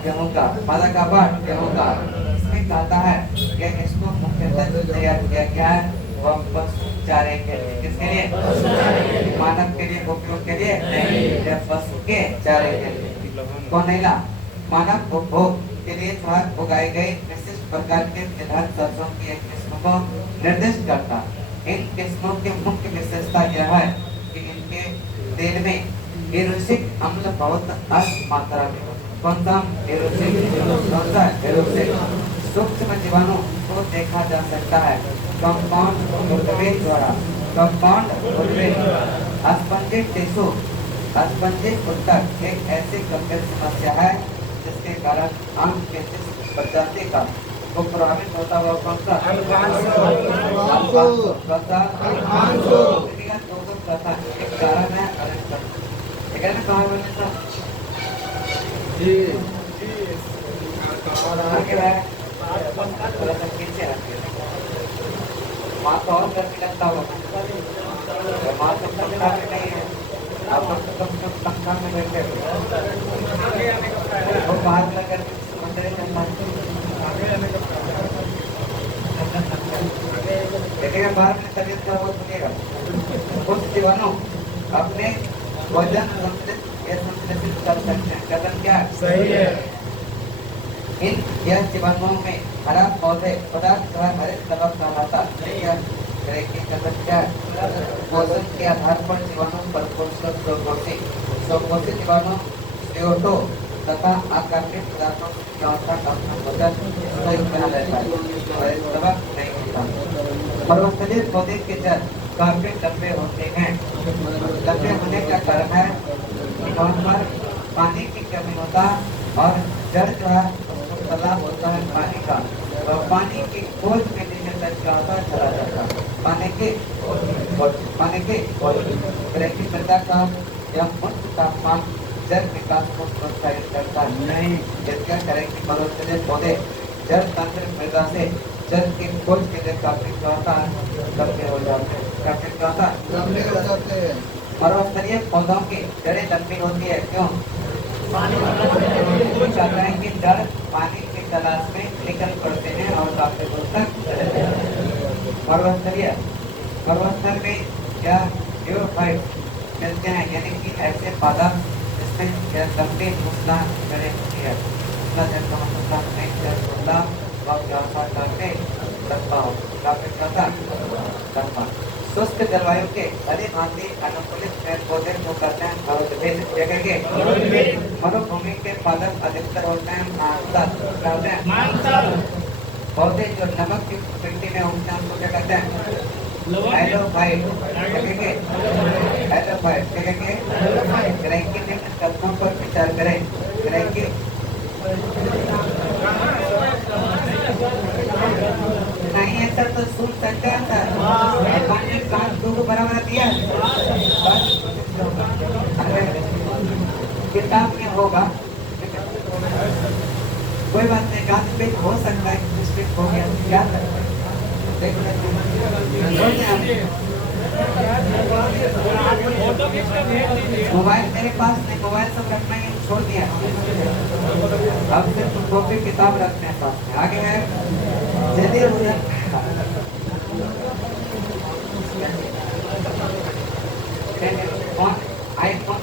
गेहूं का। मादा का पार्ट गेहूं का। इसमें कहता है कि इसको मुख्यतः तैयार किया गया है वह पशु चारे के लिए, किसके लिए? मानव के लिए, उपयोग के लिए नहीं, या पशु के चारे के लिए। कौन नहीं ला? मानव उपभोग के लिए उगाई गई विशिष्ट प्रकार के तिलहन सरसों की एक किस्म को निर्दिष्ट करता। इन किस्मों की मुख्य विशेषता यह है कि इनके तेल में एरोसिक अम्ल बहुत अधिक मात्रा में होता है। कौन सा एरोसिक? सूक्ष्म जीवाणु को देखा जा सकता है कंपाउंड उद्भिद द्वारा। स्पंजिक टिश्यू, स्पंजिक ऊतक एक ऐसी गंभीर समस्या है जिसके कारण आम के जिस प्रजाति का को प्रभावित होता हुआ कौन सा? एक कारण है माँ तो और गर्मी लगता होगा, माँ तो पंखा में नहीं है, आप लोग तो कम से कम पंखा में बैठे हो, वो बाहर लगा मंदिर देखिएगा बाहर में तबीयत खराब हो सुनिएगा। कुछ जीवाणु अपने वजन संतुलित कर सकते हैं। कदम क्या सही है? इन यह जीवाणुओं में हरा पौधे पदार्थ का हरित कलम कहलाता है। कदम क्या? पोषण के आधार पर जीवाणु स्वकोषी जीवाणु CO2 तथा आकर्षित पदार्थों की अवस्था का अपना वजन सही बना रहता है, नहीं होता। पर्वतस्थलीय पौधे के जड़ काफी लंबे होते हैं। लंबे होने का कारण है कि वहाँ पर पानी की कमी होता और जड़ जो है तालाब होता है पानी का, और पानी की खोज में नीचे तक क्या होता है चला जाता है। पानी की मृदा का यह उच्च तापमान जल विकास को प्रोत्साहित करता नहीं। क्या करें कि पर्वतस्थलीय पौधे जल तंत्र मृदा से जल की खोज के लिए काफी लंबे हो जाते हैं। पर्वतस्थलीय पौधों की जड़ें लंबी होती है, क्यों? चाहता है कि जड़ पानी की तलाश में निकल पड़ते हैं और काफी दूर तक चले जाते हैं। पर्वतस्थल में क्या मिलते हैं, यानी कि ऐसे पौधा जिसमें लंबी मूसला जड़ें होती है। शुष्क जलवायु के भांति अनुकूलित पेड़ पौधे जो करते हैं मरुभूमि के पादप अधिकतर होते हैं पौधे जो नमक की मिट्टी में उगते हैं उनको क्या कहते हैं? कदमों पर विचार करें। नहीं है सर, तो सुन सकते हैं सर। कान दो को बराबर दिया किताब में होगा, कोई बात नहीं, गांध पे हो सकता है, मिस्टेक हो गया, क्या करते हैं? देख लेते मोबाइल मेरे पास नहीं, मोबाइल सब रखना ही छोड़ दिया, अब सिर्फ कॉपी किताब रखने हैं पास में। आगे है चलिए आईफोन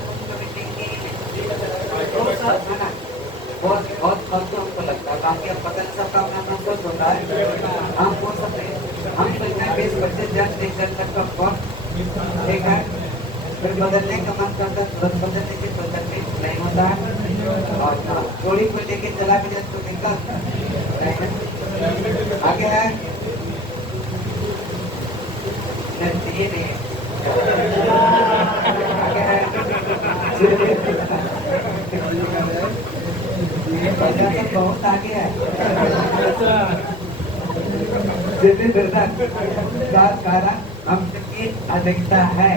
बहुत हमको लगता है, बाकी अब पता नहीं सबका अपना अपना सोच होता है। हम बोल सकते हैं, हम सोचते हैं 20-25 जन नहीं कर सकता फोन, ठीक है, फिर बदलने का मन करता है, तुरंत बदलने की सोचते नहीं होता है, और जोड़ी को लेके चला भी जाए तो निकल। आगे है ये नहीं, आगे है बहुत आगे है कारण हमकी अधिकता है।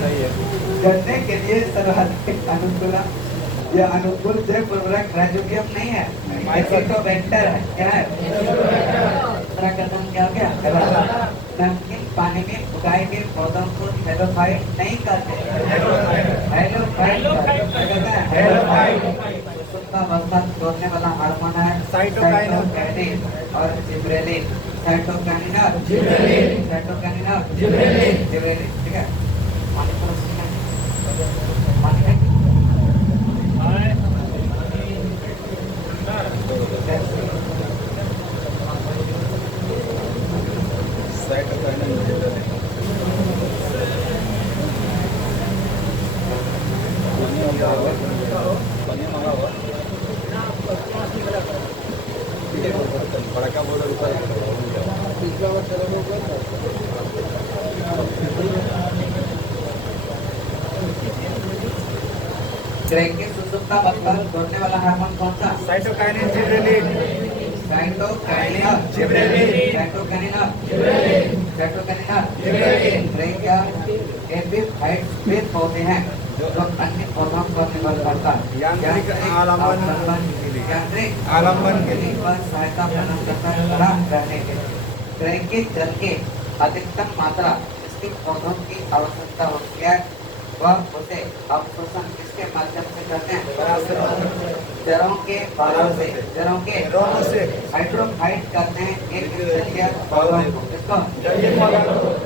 सही है। करने के लिए सर्वाधिक अनुकूल या अनुकूल जैव उर्वरक राइजोबियम नहीं है, एक्सीटोबैक्टर है। क्या है? दूसरा कदम क्या हो गया? नमकीन पानी में उगाए गए पौधों को हेलोफाइट नहीं कहते, हेलोफाइट कहते हैं। सुसुप्तावस्था छोड़ने वाला हार्मोन है साइटोकाइनिन और जिब्रेलिन। साइटोकाइनिन और जिब्रेलिन, साइटोकाइनिन और जिब्रेलिन, जिब्रेलिन, ठीक है। पानी पर पानी है ग्रेकी सुसुप्तावस्था छोड़ने वाला हार्मोन कौन सा? साइटोकाइनिन जिब्रेलिन साइटोकाइनिन और जिब्रेलिन, साइटोकाइनिन और जिब्रेलिन, साइटोकाइनिन और जिब्रेलिन। ग्रेकिया एपिफाइट्स वे पौधे हैं जो अन्य पौधों पर निर्भर करता है। यांत्रिक आलंबन के लिए पर सहायता प्रदान करता है खड़ा रहने के लिए। ग्रेकी जल के अधिकतम मात्रा जिसके पौधों की आवश्यकता होती है वह उसे अवशोषण किसके माध्यम से करते हैं? जड़ों के बालों से, जड़ों के हाइड्रोफाइट करते हैं एक जलीय पौधों को। इसको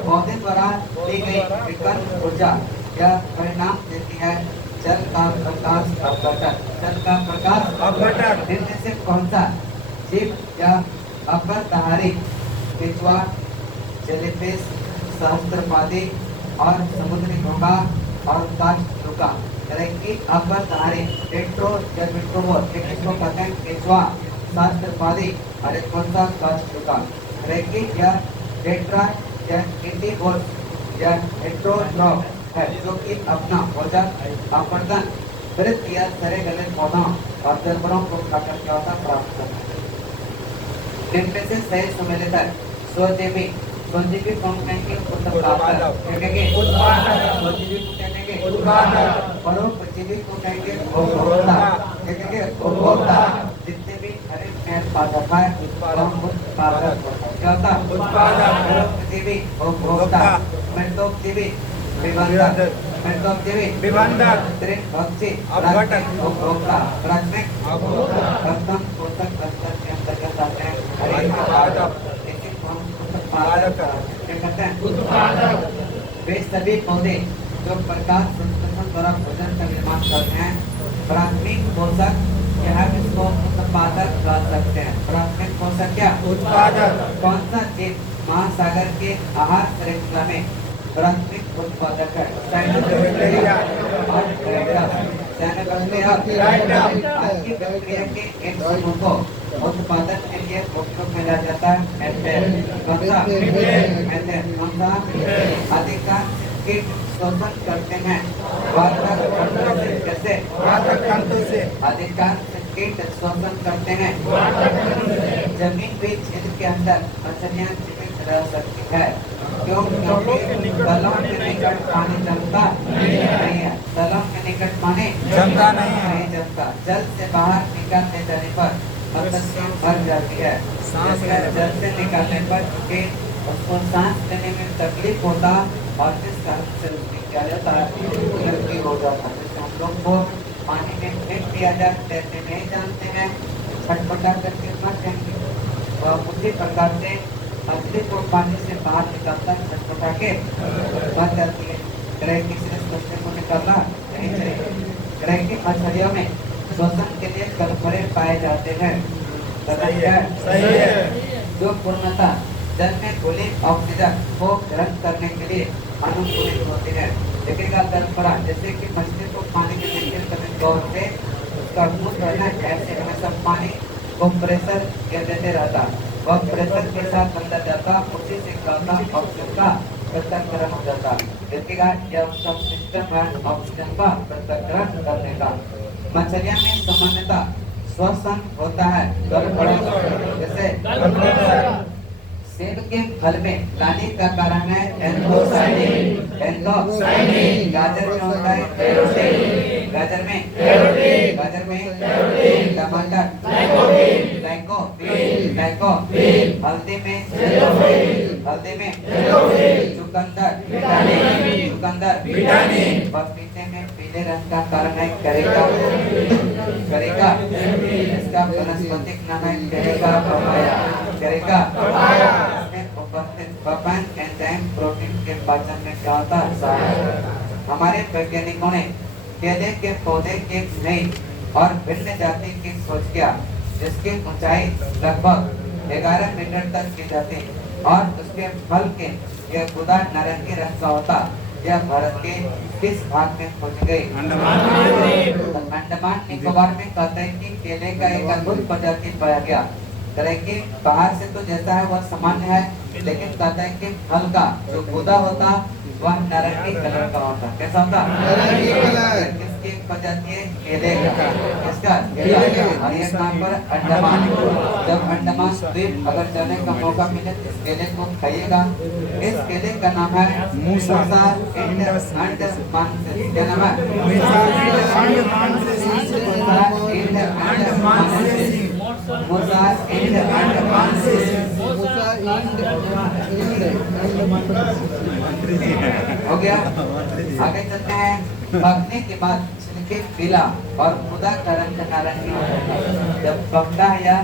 पौधे द्वारा दी गई विकर्ण ऊर्जा यह परिणाम देती है जल का प्रकाश अपघटन। जल का प्रकाश अपघटन इनमें से कौन सा जीव या अपरदहारी? केंचुआ, जेलीफिश, सहस्त्रपादी और समुद्री घोंघा और काचलुका। कि अपरदहारी टेट्रो या बिट्रोवोर, एक इसको कहते हैं केंचुआ, सहस्त्रपादी और एक कौन सा? काचलुका। कि या टेट्रा या एंटीवोर या हेट्रोट्रॉप है जो कि अपना भोजन अपर्दन वृत्त या सरे गले पौधों और जानवरों को खाकर क्या होता प्राप्त करता है। इनमें से सही सम्मिलित है स्वजीवी। स्वजीवी कौन कहेंगे? उत्पादक कहेंगे, स्वजीवी को कहेंगे उत्पादक। परोपजीवी को कहेंगे उपभोक्ता, कहेंगे उपभोक्ता। जितने भी हरे पेड़ पादप है उत्पादक क्या होता? उत्पादक। परोपजीवी उपभोक्ता, मृतोपजीवी विभंधक, मृतोपजीवी विभंधक, त्रिभक्षी अपघटन उपभोक्ता, प्राथमिक प्रथम पोषक तत्व के अंतर्गत आते हैं हरे पादप। उत्पादक क्या कहते हैं? उत्पादक। वे सभी पौधे जो प्रकाश संश्लेषण द्वारा भोजन का निर्माण करते हैं प्राथमिक पोषक यह इसको उत्पादक कह सकते हैं। प्राथमिक पोषक क्या? उत्पादक। कौन सा जीव महासागर के आहार श्रृंखला में प्राथमिक उत्पादक है? बैक्टीरिया के एक समूह को उत्पादन के लिए उपयोग में लाया जाता है अधिकांश कीट शोषण करते हैं कैसे? अधिकांश कीट शोषण करते हैं। जमीन भी क्षेत्र के अंदर मछलियाँ जीवित रह सकती है क्योंकि तलाव के निकट पानी जमता नहीं है। तलाव के निकट पानी जमता नहीं जमता। जल से बाहर निकालने जाने पर मत्स्य मर जाती है। जल से निकालने पर उसको सांस लेने में तकलीफ होता और जिस कारण से उसकी क्या जाता है मृत्यु हो जाता है। हम लोग को पानी में फेंक दिया जाए तैरने नहीं जानते हैं, छटपटा करके मर जाएंगे। उसी प्रकार से मछली को पानी से बाहर निकालता छटपटा के मर जाती है। किसी ने मछली को निकालना नहीं चाहिए। की मछलियों में श्वसन के लिए कलपरे पाए जाते हैं। जो पूर्णतः जल में घुली ऑक्सीजन को ग्रहण करने के लिए अनुकूलित होते हैं। देखिएगा कलपरा जैसे कि मछली को पानी के नीचे करने दौर से उसका मुंह रहना ऐसे हमेशा पानी को प्रेशर देते रहता। वह प्रेशर के साथ अंदर जाता, उसी से ऑक्सीजन का पृथक्करण हो जाता। देखिएगा यह उसका सिस्टम है ऑक्सीजन का पृथक्करण करने का। मछलियों में सामान्यतः श्वसन होता है जैसे सेब के फल में लाने का कारण है एंथोसाइनिन। गाजर में होता है कैरोटीन। गाजर में टमाटर ग्लाइकोल। हल्दी में चुकंदर चुकंदर, विटामिन। पपीते में पीले रंग का कारण है करेगा, करेगा। इसका वनस्पतिक नाम है करेगा पपाया, करेगा। इसमें उपस्थित पपाइन एंजाइम प्रोटीन के पाचन में क्या होता है? सहायक। हमारे वैज्ञानिकों ने केले के पौधे की एक नई और भिन्न जाति की खोज किया, जिसकी ऊंचाई लगभग 11 मीटर तक की जाती और उसके फल के यह गुदा नारंगी रंग का होता। यह भारत के किस भाग में खोजी गई? अंडमान निकोबार में कहते हैं कि केले का एक अद्भुत प्रजाति पाया गया। तरह के बाहर से तो जैसा है वह सामान्य है, लेकिन कहते हैं कि फल का जो गुदा होता वह नारंगी कलर का होता। कैसा होता? नारंगी कलर। किसकी प्रजाति है? केले का। किसका? केले का। और ये कहाँ पर? अंडमान। जब अंडमान द्वीप अगर जाने का मौका मिले तो इस केले को खाइएगा। इस केले का नाम है मूसा अंडमानसिस। क्या नाम है? मूसा हो गया। आगे चलते हैं। पकने के बाद छिलके पीला और गुदा का रंग नारंगी हो जाता है। जब पकता है या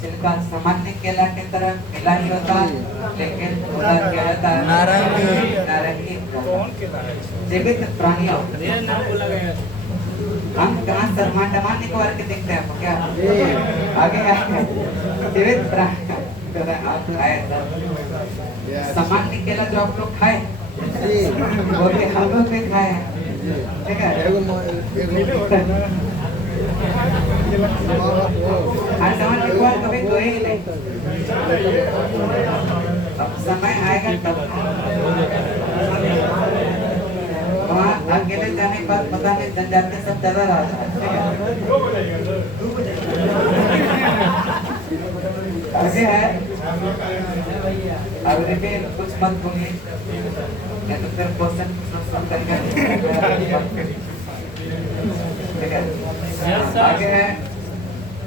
छिलका सामान्य केला की तरह पीला ही होता, लेकिन गुदा क्या रहता है? नारंगी। जीवित प्राणियों, हम कहाँ अंडमान निकोबार के देखते हैं क्या? आगे जीवित प्राणियों आप खाए सामान्य केला जो आप लोग खाए वो भी हम लोग भी खाए हैं, ठीक है? अंडमान निकोबार कभी गए ही नहीं। अब समय आएगा तब वहाँ अकेले जाने के बाद पता नहीं जनजाति सब ज्यादा रहा है, ठीक है? आगे है। अब रिपीट कुछ मत बोलिए, या तो फिर क्वेश्चन करेंगे, ठीक है? आगे है।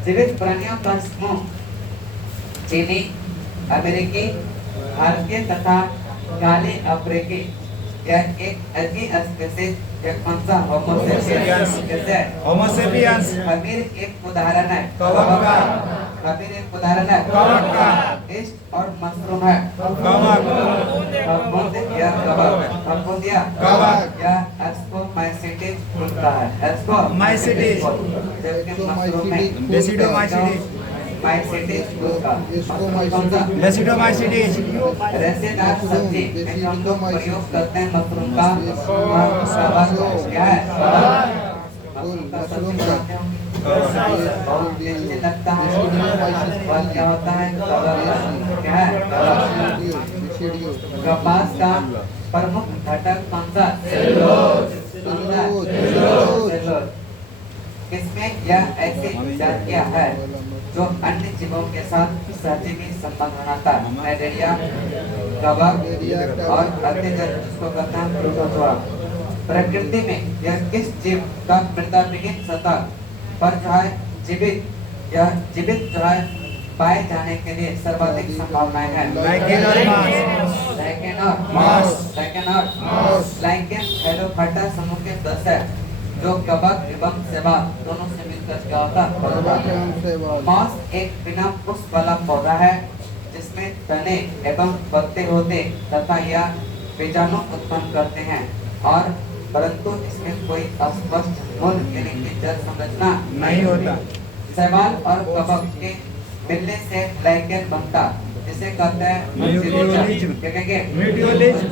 जीवित प्राणियों का समूह चीनी, अमेरिकी, भारतीय तथा काले अफ्रीकी। यह एक ऐसी स्पीशीज कौन सा? होमो सेपियंस। खमीर एक उदाहरण है। कवक का। खमीर एक उदाहरण है। कवक का। ईस्ट और मशरूम है। कवक। फफूंद या कवक। फफूंद या कवक। यह एस्कोमाइसिटिस होता है। माइसिटिस। जबकि मशरूम में डेसिडोमाइसिटिस। माइसिटिस होता है। कौन सा? डेसिडोमाइसिटिस। रेशेदार सब्जी में जो हम लोग प्रयोग करते हैं मशरूम का, वह कवक क्या है? मशरूम का सब्जी खाते होंगे बहुत टेस्टी लगता है। वह क्या होता है? कवक। क्या है? कवक। कपास का प्रमुख घटक कौन सा? सेलुलोज। इसमें यह ऐसी जातियां है जो अन्य जीवों के साथ सहजीवी संबंध बनाता है। नाइजीरिया, कवक और अतिजन जिसको कहते हैं प्रोटोजोआ। प्रकृति में यह किस जीव का मृदाविहीन सतह पर जो है जीवित जो है पाए जाने के लिए सर्वाधिक संभावनाएं हैं? लाइकेन और मास। लाइकेन थैलोफाइटा समूह के सदस्य है, जो कवक एवं शैवाल दोनों से मिलकर क्या होता है? मास एक बिना पुष्प वाला पौधा है, जिसमें तने एवं पत्ते होते तथा यह बीजाणु उत्पन्न करते हैं, और परंतु इसमें कोई स्पष्ट मूल यानी कि जल संरचना नहीं होता। शैवाल और कवक के मिलने से लाइकेन बनता, जिसे कहते हैं म्यूटियोलिज्म। क्या कहेंगे? म्यूटियोलिज्म।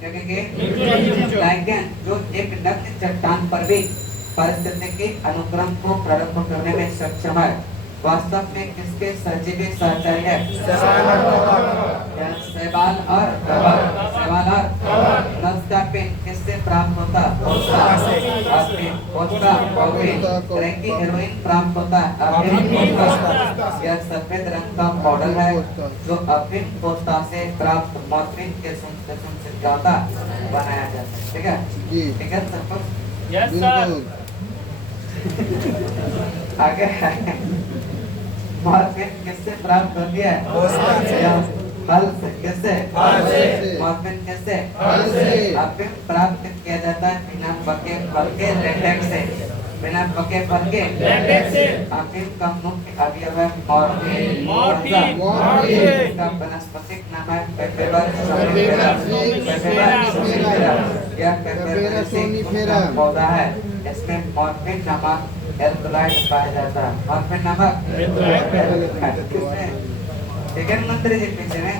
क्या कहेंगे? लाइकेन जो एक नग्न चट्टान पर भी पारिस्थितिकी अनुक्रम को प्रारंभ करने में सक्षम है, वास्तव में किसके सहजीवी सहचारी है? शैवाल और कवक। नस का पिंड किससे प्राप्त होता? की हेरोइन प्राप्त होता है। यह सफेद रंग का पाउडर है जो अफीम पोस्ता से प्राप्त मॉर्फिन के संश्लेषण से क्या होता बनाया जाता है, ठीक है? ठीक है सब? Yes sir. आगे मॉर्फिन किससे प्राप्त होती है? फल से कैसे फल से मॉर्फिन कैसे फल से अफीम प्राप्त किया जाता है बिना पके फल के लेटेक्स से बिना पके फल के लेटेक्स से अफीम का मुख्य अवयव है मॉर्फिन मॉर्फिन इसका वनस्पतिक नाम है पेपेरा सोनिफेरा यह पेपेरा सोनिफेरा पौधा है इसमें मॉर्फिन नामक एल्कलॉइड पाया जाता है मॉर्फिन नामक सेकंड मंत्री जी पीछे में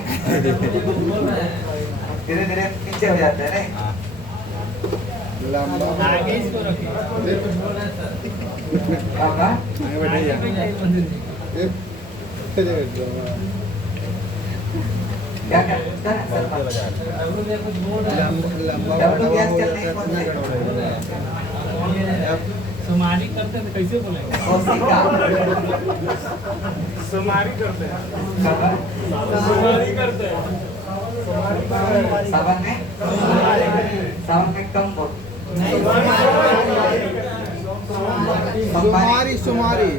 धीरे धीरे पीछे हो जाते हैं आगे इसको रखिए होगा क्या करता है सर डब्ल्यू गैस चलने को सुमारी करते हैं तो कैसे बोलेंगे कोशिका सुमारी करते हैं कबर सुमारी करते हैं सावन में कम बोल सुमारी सुमारी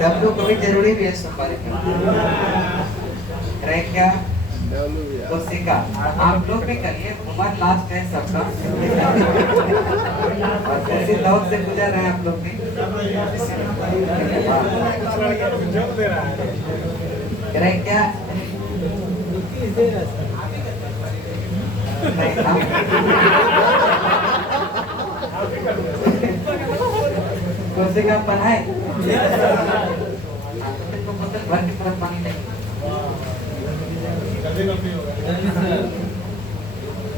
डब्ल्यू को भी जरूरी भी है सुपारी में रह क्या कोशिका आप लोग भी करिए उम्र लास्ट है सबका और किसी दौर से गुजर रहे हैं आप लोग भी रह क्या नहीं ना कोशिका पढ़ाए भर की तरफ पानी नहीं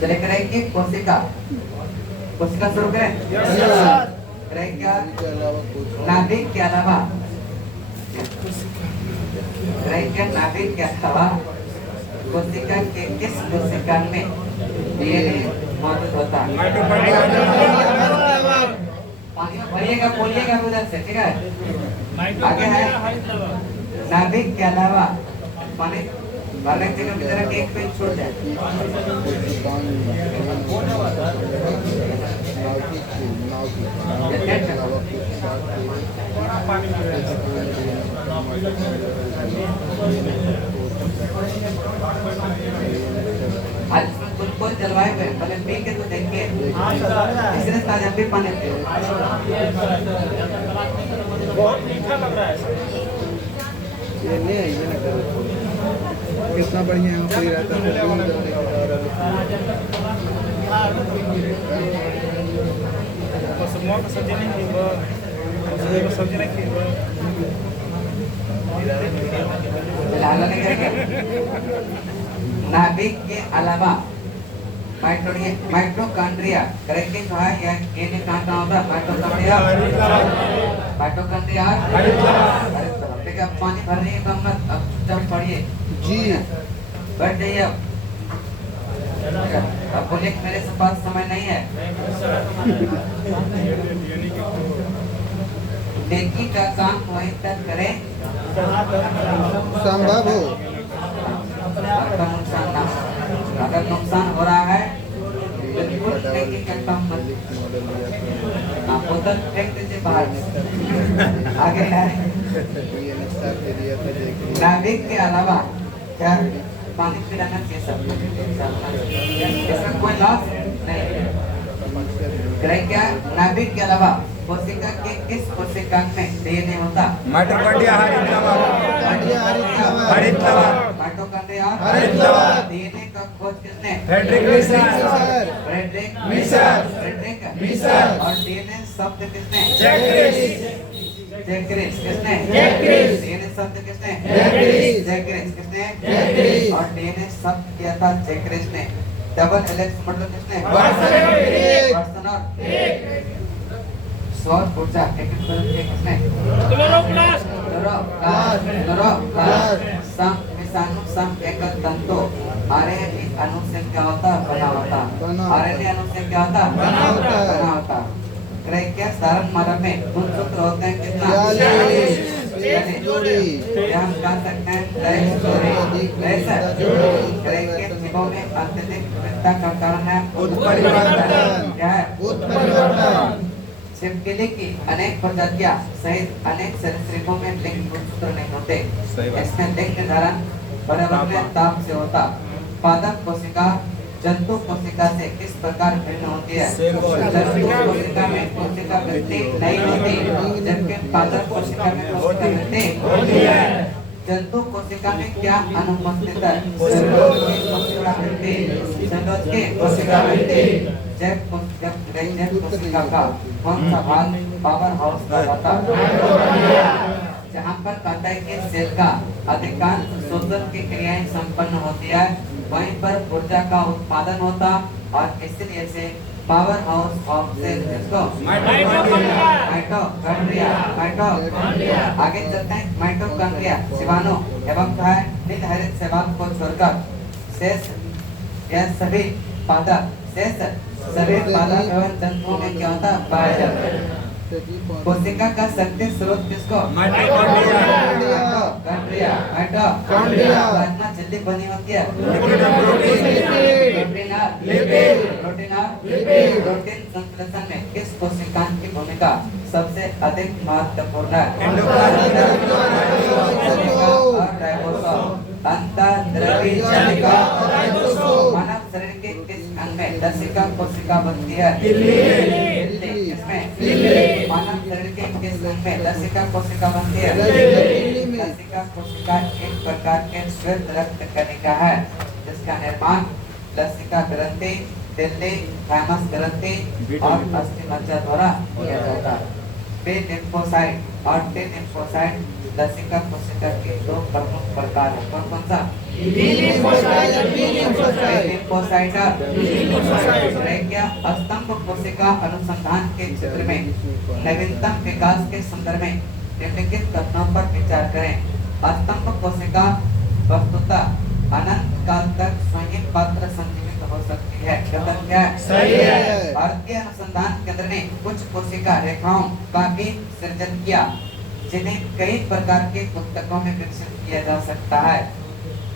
चले करेंगे कोशिका कोशिका शुरू करें करेंगे नाभिक के अलावा करेंगे नाभिक के अलावा कोशिका के किस कोशिका में डीएनए मौजूद होता है पानी में भरिएगा बोलिएगा उधर से ठीक है आगे है नाभिक के अलावा पानी भरने के लिए जरा एक पेज छोड़ जाए आज कुछ जलवायु में पहले पी के तो देखिए इसने ताजा भी पानी पियो बहुत मीठा लग रहा है ये नहीं है ये ना करो कितना बढ़िया है कोई रहता है बस मौत सब्जी नहीं की सब्जी नहीं की नाभिक के अलावा माइटोकॉन्ड्रिया करेक्टली कहा या ये ने कहा होता माइटोकॉन्ड्रिया माइटोकॉन्ड्रिया ठीक है पानी भरने के बाद मत अब चुपचाप पढ़िए जी बैठ जाइए अब बोलिए मेरे पास समय नहीं है देखी का काम वहीं तक करें संभव हो आपका नुकसान ना हो। अगर नुकसान हो रहा है बिल्कुल देखी का काम मत हाँ बोतल फेंक दीजिए बाहर आगे है नाभिक के अलावा क्या पानी पिलाना चाहिए सब इसमें कोई लॉस नहीं क्या नाभिक के अलावा कोशिका के किस कोशिका में डीएनए होता माइटोकॉन्ड्रिया माइटोकॉन्ड्रिया डीएनए का खोज किसने फ्रेडरिक मीसर और डीएनए शब्द किसने जैक्रिस किसने डीएनए शब्द किसने जैक्रिस किसने और डीएनए शब्द किया था जैक्रिस ने डबल हेलिक्स मतलब किसने वाटसन और सौर ऊर्जा किसने क्लोरोप्लास्ट विषाणु सम एकल तंतु आरएनए अणु से क्या होता बना होता आरएनए अणु से क्या होता बना होता क्या सारण मार्ग में गुण सूत्र होते हैं कितना 46 जोड़ी हम कह सकते हैं जीवों में अत्यधिक विविधता का कारण है उत्परिवर्तन क्या है उत्परिवर्तन छिपकली की अनेक प्रजातियां सहित अनेक सरीसृपों में लिंग गुणसूत्र नहीं होते इसमें लिंग धारण पर्यावरणीय ताप से होता। पादप कोशिका जंतु कोशिका से किस प्रकार भिन्न होती है? जंतु कोशिका में कोशिका वृद्धि नहीं होती, जबकि पादप कोशिका में कोशिका वृद्धि होती है। जंतु कोशिका में क्या अनुपस्थित है? सेलुलोज की कोशिका वृद्धि, सेलुलोज की कोशिका वृद्धि। जैव कोशिका का कौन सा भाग पावर हाउस कहलाता है? जहाँ पर कहता है कि सेल का अधिकांश शोषण की क्रियाएं संपन्न होती है, वहीं पर ऊर्जा का उत्पादन होता, और इसलिए से पावर हाउस ऑफ सेल जिसको माइटोकॉन्ड्रिया आगे चलते हैं। माइटोकॉन्ड्रिया शिवाणु एवं नीलहरित शैवाल को छोड़कर शेष यह सभी पादप एवं जंतुओं में क्या होता है? पाया जाता है। कोशिका का शक्ति स्रोत किसको? प्लाज्मा झिल्ली बनी होती है प्रोटीन संश्लेषण में किस कोशिकांग की भूमिका सबसे अधिक महत्वपूर्ण है? और राइबोसोम। अंतःद्रव्यी जालिका मानव शरीर के किस अंग में लसिका कोशिका बनती है? इसमें मानव शरीर के किस अंग में लसिका कोशिका बनती है? लसिका कोशिका एक प्रकार के श्वेत रक्त कणिका है जिसका निर्माण लसिका ग्रंथि, दिल्ली थाइमस ग्रंथि और अस्थिमज्जा द्वारा किया जाता है। बी लिम्फोसाइट और टी लिम्फोसाइट लसिका कोशिका के दो प्रमुख प्रकार हैं। कौन कौन सा? स्तंभ कोशिका अनुसंधान के क्षेत्र में नवीनतम विकास के संदर्भ में निम्नलिखित कथनों पर विचार करें। स्तंभ कोशिका वस्तुतः अनंत काल तक स्वयं पात्र संजीवित हो सकती है। कथन क्या है? सही है। भारतीय अनुसंधान केंद्र ने कुछ कोशिका रेखाओं का भी सृजन किया जिन्हें कई प्रकार के पुस्तकों में विकसित किया जा सकता है।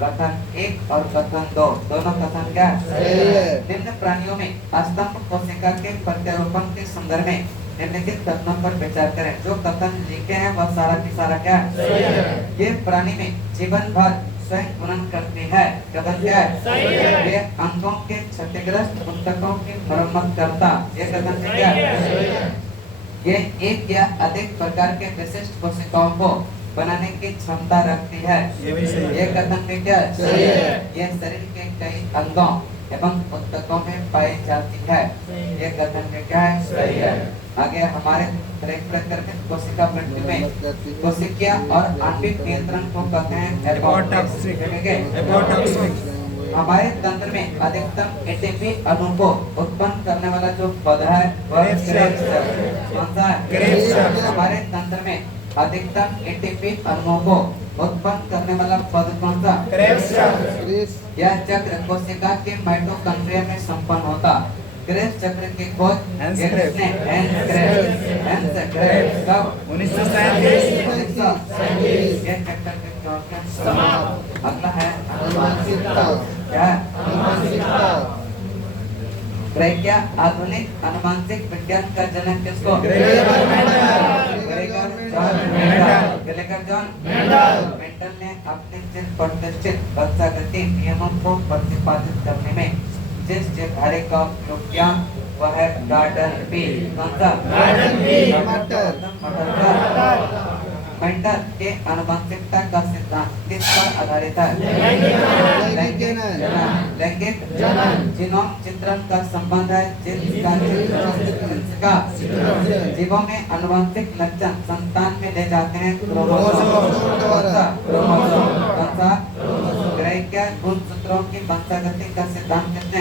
कथन 1 और कथन 2 दोनों कथन क्या है? निम्न प्राणियों में स्तंभ कोशिका के प्रत्यारोपण के संदर्भ में निम्नलिखित कथनों पर विचार करें। जो कथन लिखे हैं वह सारा की सारा क्या है? ये प्राणी में जीवन भर स्वयं गुणन करती है। कथन क्या है? ये अंगों के क्षतिग्रस्त पुस्तकों की मरम्मत करता। ये कथन क्या है? ये एक या अधिक प्रकार के विशिष्ट कोशिकाओं को बनाने की क्षमता रखती है। ये कथन में क्या है? ये शरीर के कई अंगों एवं पुस्तकों में पाई जाती है। ये कथन में क्या है? सही है। आगे हमारे कोशिका वृद्धि में कोशिकीय और आणविक नियंत्रण को कहते हैं एपोटॉक्सिक। हमारे तंत्र में अधिकतम एटीपी अणु को उत्पन्न करने वाला जो पौधा है वह क्रेब्स है। कौन सा है? हमारे तंत्र में अधिकतम एटीपी अणुओं को उत्पन्न करने वाला पद कौन सा? क्रेब्स। यह चक्र कोशिका के माइटोकॉन्ड्रिया में संपन्न होता। क्रेब्स चक्र की खोज हेंस कब? 1937। ये चक्र के समाप्त। अगला है क्या? क्या आधुनिक अनुवांशिक विज्ञान का जनक किसको? ग्रेगर जॉन मेंडल ने अपने चिर प्रतिष्ठित वंशागति नियमों को प्रतिपादित करने में जिस जगह का उपयोग किया वह है गार्डन बी। कौन सा? मेंडल के आनुवंशिकता का सिद्धांत किस पर आधारित है? लैंगिक जीनोम चित्रण का संबंध है जिसका जीवों में आनुवंशिक लक्षण संतान में ले जाते हैं गुणसूत्रों की वंशागति का सिद्धांत किसने?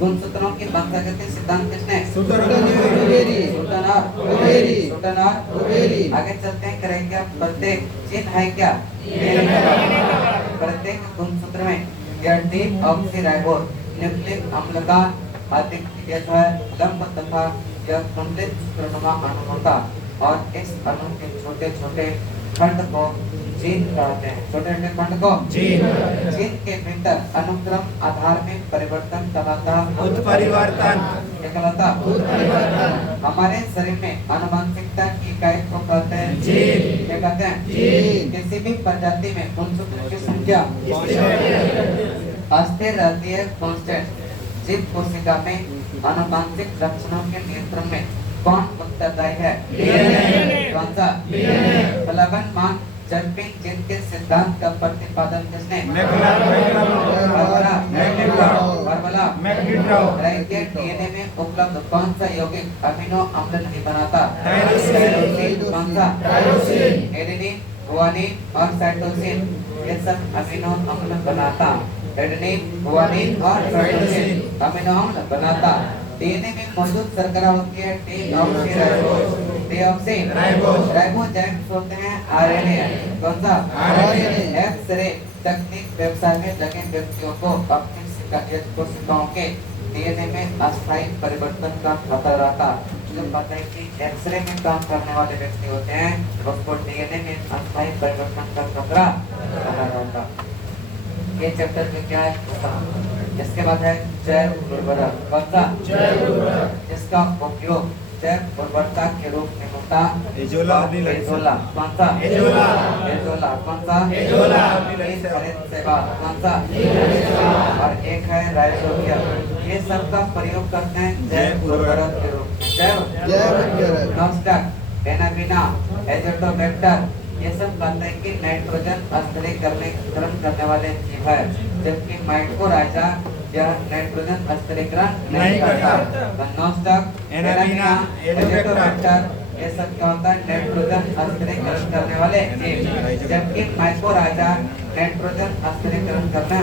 गुणसूत्रों की वंशागति सिद्धांत किसने? आगे चलते हैं। करेंगे प्रत्येक चिन्ह है क्या? प्रत्येक गुणसूत्र में यह डीऑक्सीराइबोस न्यूक्लिक अम्ल का अधिक जो है लंब तथा यह कुंडलित शुक्राणु अणु होता और इस अणु के छोटे छोटे खंड को जीन कहते हैं। छोटे छोटे खंड को जीन। जीन के भीतर अनुक्रम आधार में परिवर्तन कहलाता उत्परिवर्तन। क्या कहलाता? हमारे शरीर में आनुवंशिकता की इकाई को कहते हैं जीन। क्या कहते हैं? जीन। किसी भी प्रजाति में गुणसूत्र की संख्या अस्थिर रहती है, कांस्टेंट। जीव कोशिका में आनुवंशिक लक्षणों के नियंत्रण में कौन उत्तरदायी है? डीएनए। कौन सा? फलावन मान जंपिंग जीन के सिद्धांत का प्रतिपादन किसने? के डीएनए में उपलब्ध कौन सा यौगिक अमीनो अम्ल नहीं बनाता? कौन सा? एडेनिन, गुआनिन और साइटोसिन, ये सब अमीनो अम्ल बनाता। एडेनिन, गुआनिन और साइटोसिन अमीनो अम्ल बनाता। डीएनए में मौजूद शर्करा होती है राइबोसोम होते हैं आरएनए। कौन सा? आरएनए। एक्सरे तकनीक व्यवसाय में लगे व्यक्तियों को अपनी कोशिकाओं के डीएनए में अस्थायी परिवर्तन का खतरा रहता। जो पता है कि एक्सरे में काम करने वाले व्यक्ति होते हैं उसको डीएनए में अस्थायी परिवर्तन का खतरा रहता। ये चैप्टर में क्या है? इसके बाद है जैव उर्वरक। कौन सा? जिसका उपयोग जैव उर्वरता के रूप में होता। एजोला। कौन सा? एजोला। कौन सा? कौन सा? और एक है राइजोबियम। ये सब का प्रयोग करते हैं जैव उर्वरक के रूप में। जैव नॉस्टक, एनाबिना, एजोटोबैक्टर, ये सब कहते हैं कि नाइट्रोजन स्थिरीकरण करने वाले जीव है, जबकि माइकोराइजा यह नाइट्रोजन स्थिरीकरण नहीं करता। नॉस्टक, एनाबिना, एजोटोबैक्टर, ये सब क्या होता है? नाइट्रोजन स्थिरीकरण करने वाले जीव, जबकि माइकोराइजा नाइट्रोजन स्थिरीकरण करना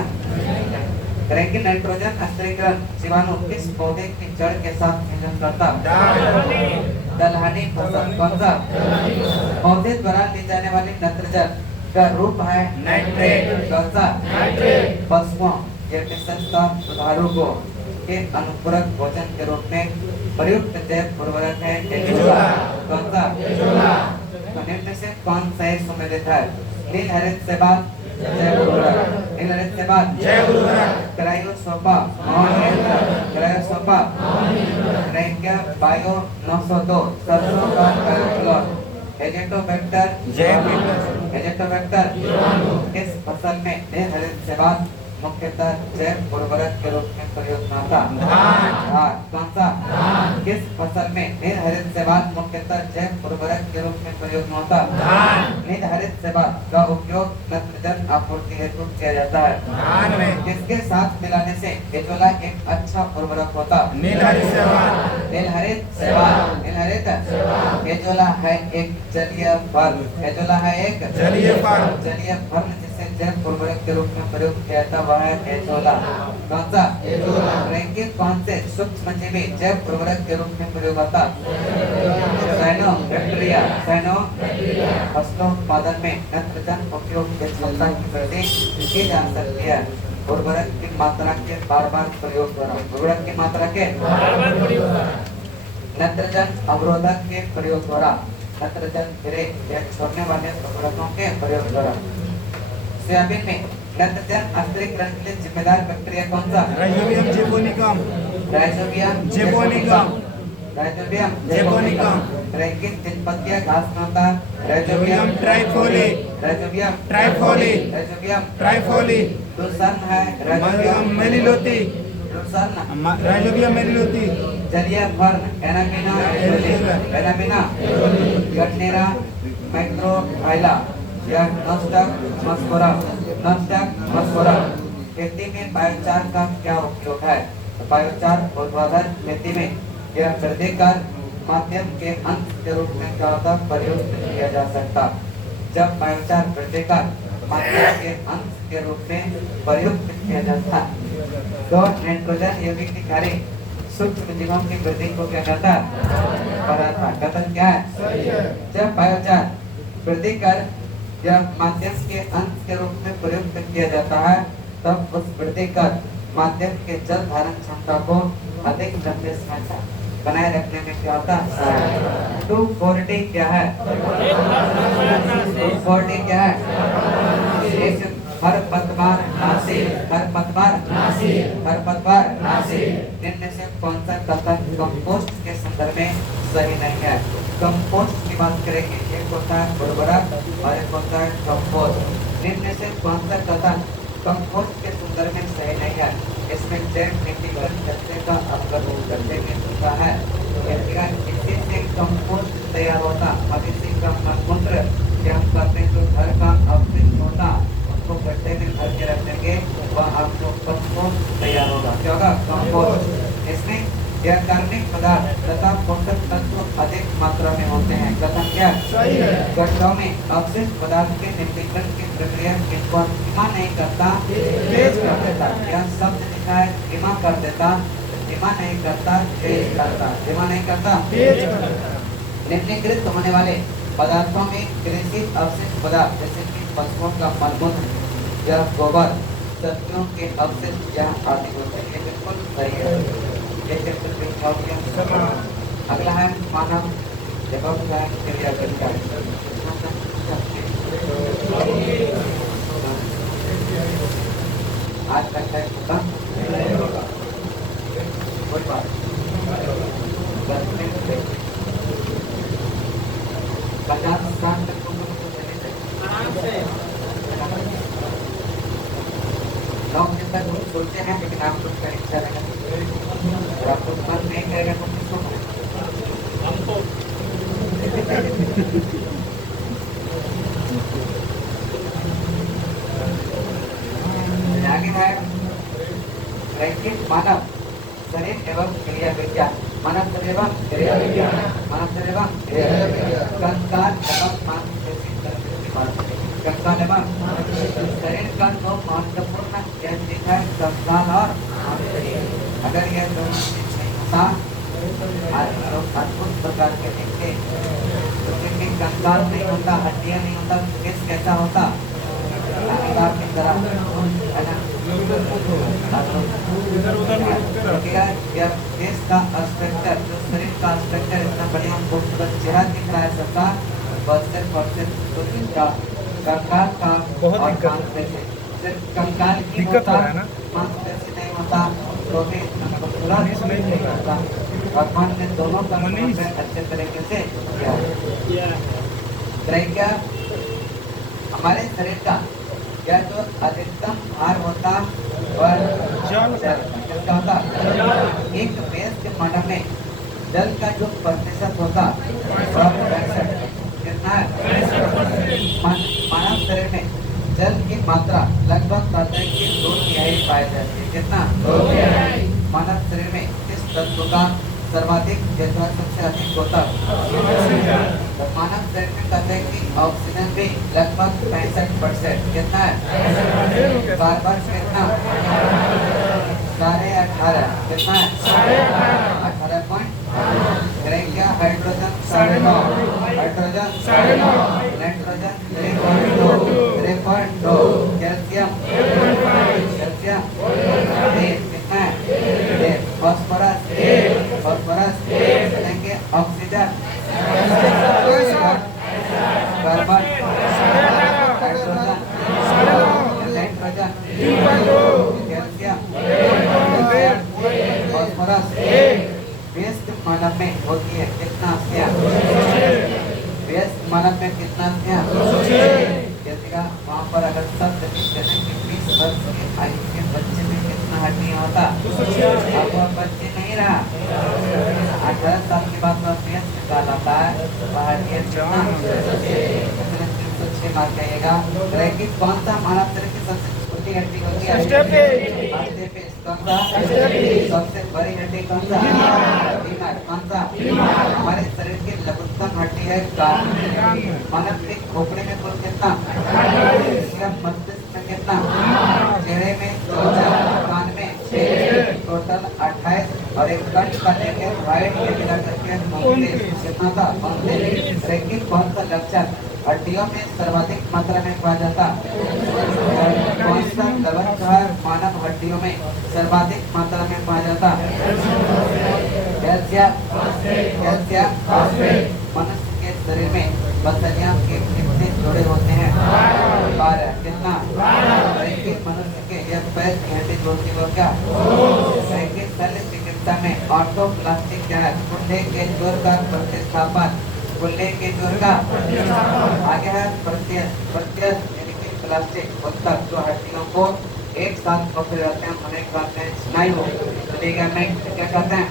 करेंगे। नाइट्रोजन स्थिरीकरण जीवाणु किस पौधे की जड़ के साथ मिलन करता? दलहनी फसल। कौन सा? पौधे द्वारा ली जाने वाली नाइट्रोजन का रूप है नाइट्रेट। कौन सा? पशुओं के विशेषता दुधारू को के अनुपूरक भोजन के रूप में प्रयुक्त जैव उर्वरक है एजोला। कौन सा? निम्न में से कौन सही सुमेलित है? नील हरित से बाद जैव उर्वरक, नील हरित से बाद जैव उर्वरक, क्रायोसोपा, क्रायोसोपा, ट्रैकिया बायो 902, सरसों का क्लोर, एजेटोबैक्टर, एजेटोबैक्टर किस फसल में नील हरित से बाद मुख्यतः जैव उर्वरक के रूप में प्रयोग होता? धान। कौन सा? किस फसल में नील हरित से बाद मुख्यतः जैव उर्वरक के रूप में प्रयोग होता? नील हरित से बाद का उपयोग नाइट्रोजन आपूर्ति हेतु किया जाता है। धान में किसके साथ मिलाने से एजोला एक अच्छा उर्वरक होता? नील हरित से बाद। नील हरित से बाद। नील हरित एजोला है एक जलीय फल। एजोला है एक जलीय फल जिसे जैव उर्वरक के रूप में प्रयोग किया जाता वह है एजोला। कौन सा? एजोला। कौन से सूक्ष्मजीवी जैव उर्वरक के रूप में प्रयोग होता? साइनोबैक्टीरिया। फसलों उत्पादन में नाइट्रोजन उपयोग की क्षमता की वृद्धि की जा सकती है उर्वरक की मात्रा के बार-बार प्रयोग द्वारा। उर्वरक की मात्रा के नाइट्रोजन अवरोधक के प्रयोग द्वारा, नाइट्रोजन गिरे या छोड़ने वाले उर्वरकों के प्रयोग द्वारा। सोयाबीन में नाइट्रोजन स्थिरीकरण के लिए जिम्मेदार बैक्टीरिया कौन सा? Rhizobium japonicum. Rhizobium japonicum. Rhizobium japonicum. रैंकिन तिलपतिया घास में होता है Rhizobium trifolii. Rhizobium trifolii. Rhizobium trifolii. दूसरा है राइजोबियम मेलिलोती। दूसरा राइजोबियम मेलिलोती। जलीय फर्न एनाबिना गटनेरा माइक्रोफाइला या नॉस्टक मस्कोरा। खेती में बायोचार का क्या उपयोग है? बायोचार ऊर्ध्वाधर खेती में यह वृद्धिकर माध्यम के अंश के रूप में क्या होता प्रयुक्त किया जा सकता? जब बायोचार वृद्धिकर माध्यम के अंश के रूप में प्रयुक्त किया जाता तो नाइट्रोजन यौगिक की कार्य सूक्ष्म जीवों की वृद्धि को क्या करता? बढ़ाता। कथन क्या है? जब बायोचार वृद्धिकर यह माध्यम के अंश के रूप में प्रयुक्त किया जाता है तब उस वृद्धिकर माध्यम के जल धारण क्षमता को अधिक लंबे समय तक बनाए रखने में क्या होता है? 240 क्या है? 240 क्या है? एक खरपतवार नाशी, खरपतवार नाशी, खरपतवार नाशी। इनमें से कौन सा कथन कंपोस्ट के संदर्भ में सही नहीं है? कंपोस्ट की बात करेंगे, एक होता है उर्वरक और एक होता है कंपोस्ट। इनमें से कौन सा कथन कंपोस्ट के संदर्भ में सही नहीं है? इसमें जैव नीतिगत तथ्य का अवलोकन करते हुए होता है इसी से कंपोस्ट तैयार होता। अब इसी का मूत्र कि हम करते हैं जो घर का अवशिष्ट होता उसको गड्ढे में भर के रख देंगे, वह आपको कंपोस्ट तैयार होगा। क्या होगा? कंपोस्ट। इसमें यह कार्बनिक पदार्थ तथा पोषक तत्व अधिक मात्रा में होते हैं। कथन क्या? गड्ढों में अवशिष्ट पदार्थ के निम्नीकरण की प्रक्रिया किनको धीमा नहीं करता, तेज कर देता। यह शब्द लिखा है धीमा कर देता, धीमा नहीं करता, तेज करता। धीमा नहीं करता, तेज करता। निम्नीकृत होने वाले पदार्थों में कृषि अवशिष्ट पदार्थ जैसे कि पशुओं का मलमूत्र या गोबर, सब्जियों के अवशिष्ट या आदि होते हैं। ये बिल्कुल सही है। अगला है मानव जवाब क्रिया करता है। आज का टाइम होगा कोई बात 10 मिनट 50 साल तक लोग जिन तक सोचते हैं लेकिन आप कुछ परीक्षा रहेगा और आपको मन नहीं करेगा तो किसको आगे है रैखिक मानव शरीर एवं क्रिया विज्ञान। मानव शरीर एवं क्रिया विज्ञान, मानव शरीर एवं क्रिया विज्ञान। कंकाल एवं मांसपेशी कंकाल एवं शरीर का दो महत्वपूर्ण केंद्र है कंकाल और मांसपेशी। अगर यह दोनों चीज नहीं होता अद्भुत प्रकार के दिखते तो क्योंकि कंकाल नहीं होता, हड्डियां नहीं होता, केस कैसा होता? की तरह है ना। केस का स्ट्रक्चर, जो शरीर का स्ट्रक्चर इतना बढ़िया खूबसूरत चेहरा दिख रहा है सबका, बस सिर्फ तो इनका कंकाल का बहुत और दिक्कत मांसपेशी। सिर्फ कंकाल की दिक्कत होता, हो रहा है ना? मांसपेशी नहीं होता तो भी पूरा नहीं होता। भगवान ने दोनों का अच्छे तरीके से किया। हमारे शरीर का यह जो अधिकतम भार होता वह किसका होता? एक व्यस्त मानव में जल का जो प्रतिशत होता वह 65 कितना है? मानव शरीर में जल की मात्रा लगभग कहते हैं कि 2/3 पाई जाती है। कितना? 2/3। मानव शरीर में किस तत्व का सर्वाधिक अथवा सबसे अधिक होता? मानव शरीर में कहते हैं कि ऑक्सीजन भी लगभग 65%। कितना है? कार्बन कितना? 18.5। कितना है? 18 पॉइंट। क्या हाइड्रोजन 9.5, हाइड्रोजन 9.5, नाइट्रोजन 3.2, कैल्शियम 8, कितना है? फास्फोरस लेंगे, oxygen, carbon, hydrogen, nitrogen, calcium, phosphorus व्यस्त मानव में होती है। कितना अस्थियां? व्यस्त मानव में कितना अस्थियां? वहाँ पर अगर सब 20 वर्ष के आयु के बच्चे में कितना हड्डियां होता? अब वह बच्चे नहीं रहा, 18 साल के बाद वह व्यस्त कहलाता है। हड्डियां 306 मार जाइएगा। कौन सा मानव शरीर की सबसे छोटी हड्डी होती है? सबसे बड़ी हड्डी कौन सा? कौन सा? हमारे शरीर की लघुत्तम हड्डी है कान। मानव के खोपड़े में कुल कितना? मस्तिष्क में कितना? चेहरे में 14, कान में 6, टोटल 28 और एक कंठ का लेकर वाइट के मिला करके कितना था? 19। कौन सा लक्षण हड्डियों में सर्वाधिक मात्रा में पाया जाता? कौन सा लवण मानव हड्डियों में सर्वाधिक मात्रा में पाया जाता? कैल्शियम मनुष्य के शरीर में पसलियां कितने जोड़े होते हैं? 12। कितना? मनुष्य के यह पैर की हड्डी जोड़ती वो क्या? शल्य चिकित्सा में ऑर्थोप्लास्टी क्या है? कुल्ले के जोड़ का प्रतिस्थापन। कुल्ले के जोड़ का आगे है प्रत्यय यानी कि प्लास्टिक उत्तर जो हड्डियों को एक साथ पकड़े रहते हैं उन्हें कहते हैं स्नायु। लिगामेंट क्या कहते हैं?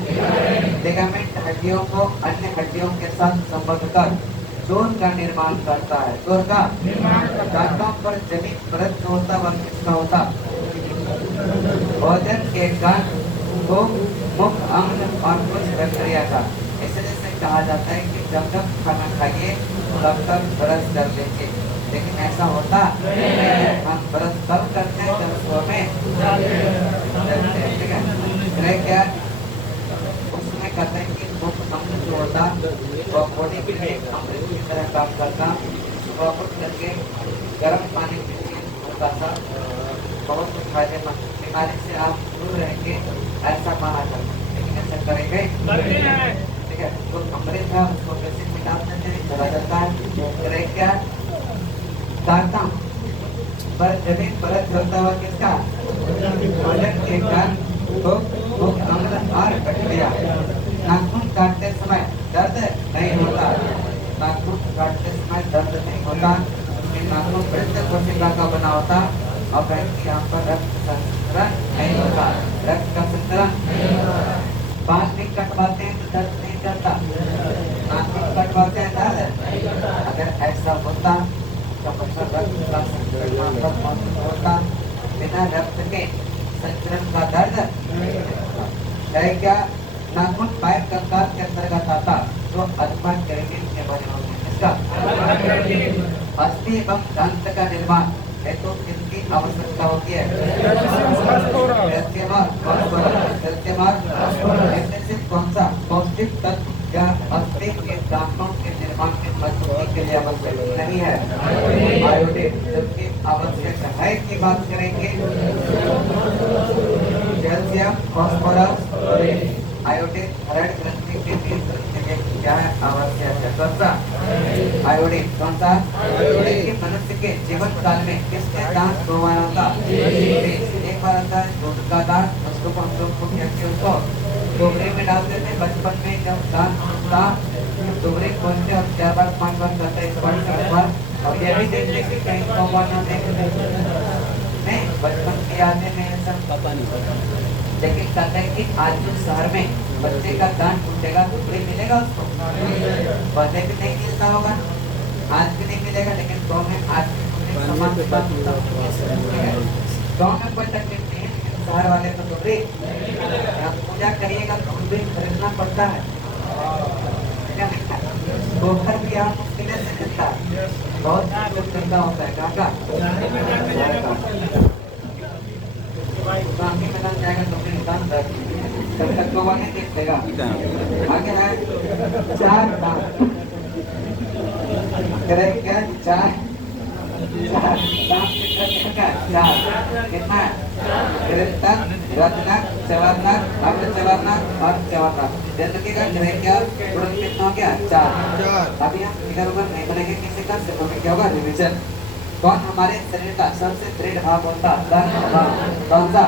लिगामेंट हड्डियों को अन्य हड्डियों के साथ संबद्ध कर जोड़ का निर्माण करता है। जोड़ का दांतों पर जमी परत जो होता है वह किसका होता? भोजन के कारण को मुख्य अंग और कुछ बैक्टीरिया का। इसलिए से कहा जाता है कि जब जब खाना खाइए तब तक ब्रश कर लीजिए, लेकिन ऐसा होता है हम ब्रश तब करते हैं जब सुबह में ठीक है। क्या उसमें कहते हैं कि मुख्य अंग जो होता वो बॉडी के लिए अमृत की तरह काम करता। सुबह उठ करके गर्म पानी पीजिए, हल्का सा, बहुत फायदेमंद। बीमारी से आप दूर रहेंगे ऐसा माना जाता है, लेकिन ऐसा करेंगे ठीक है तो अमृत है उसको कैसे मिटाप देते हैं चला जाता है। क्या दांतों पर जमीन परत होता हुआ किसका? भोजन के कारण तो मुख्य अंग और बैक्टीरिया। नाखून काटते समय दर्द नहीं होता। नाखून काटते समय दर्द नहीं होता क्योंकि नाखून वृत्त कोशिका का बना होता और यहाँ पर रक्त संचरण नहीं होता। रक्त का संचरण बाल भी कटवाते हैं तो दर्द नहीं करता। नाखून कटवाते हैं दर्द। अगर ऐसा होता तो मतलब रक्त का संचरण होता। बिना रक्त के संचरण का दर्द है क्या? नाखून पाइप कंकाल के अंतर्गत आता जो अथवा केराटिन के बने होते हैं। इसका अस्थि एवं दंत का निर्माण हेतु किसकी आवश्यकता होती है? कौन सा पौष्टिक तत्व या अस्थि के दांतों के निर्माण के मजबूती के लिए आवश्यक नहीं है? आयोडीन जबकि आवश्यक है की बात करेंगे कैल्शियम, फास्फोरस, आयोडीन हृदय ग्रंथि के लिए क्या है? आवश्यक है। कौन सा? आयोडीन। कौन सा? मनुष्य के जीवन काल में किसने दांत दो बार आता? एक बार आता है दूध का दांत, उसको हम लोग उसको टोकरी में डालते थे बचपन में जब दांत टूटता टोकरी खोलते और 4 बार 5 बार करते इस बार और ये भी देखते कि कहीं तो बार ना देख नहीं बचपन की यादें में सब पता नहीं। लेकिन कहते हैं कि आज जो शहर में बच्चे का दांत टूटेगा टुकड़ी मिलेगा उसको? पहले भी नहीं मिलता होगा, आज भी नहीं मिलेगा, लेकिन गाँव में आज समान गाँव में कोई तकलीफ नहीं है। शहर वाले तो टुकड़ी पूजा करिएगा तो टुकड़ी खरीदना पड़ता है। गोबर भी यहाँ मुश्किल से मिलता है, बहुत कुछ गंदा होता है। कहाँ आगे मैदान जाएगा तो फिर इंसान तब तक तो नहीं देख लेगा। आगे है 4 दांत क्या? 4 दांत कितना? कृतक, रत्नक, चवर्णक, अर्धचवर्णक और चवर्णक। जन्म के क्या गुणन कितना हो गया? 4। अभी हम फिगर ऊपर नहीं बनेंगे किसी का, सिर्फ हमें क्या होगा? रिविजन। कौन हमारे शरीर का सबसे दृढ़ भाग होता? कौन सा?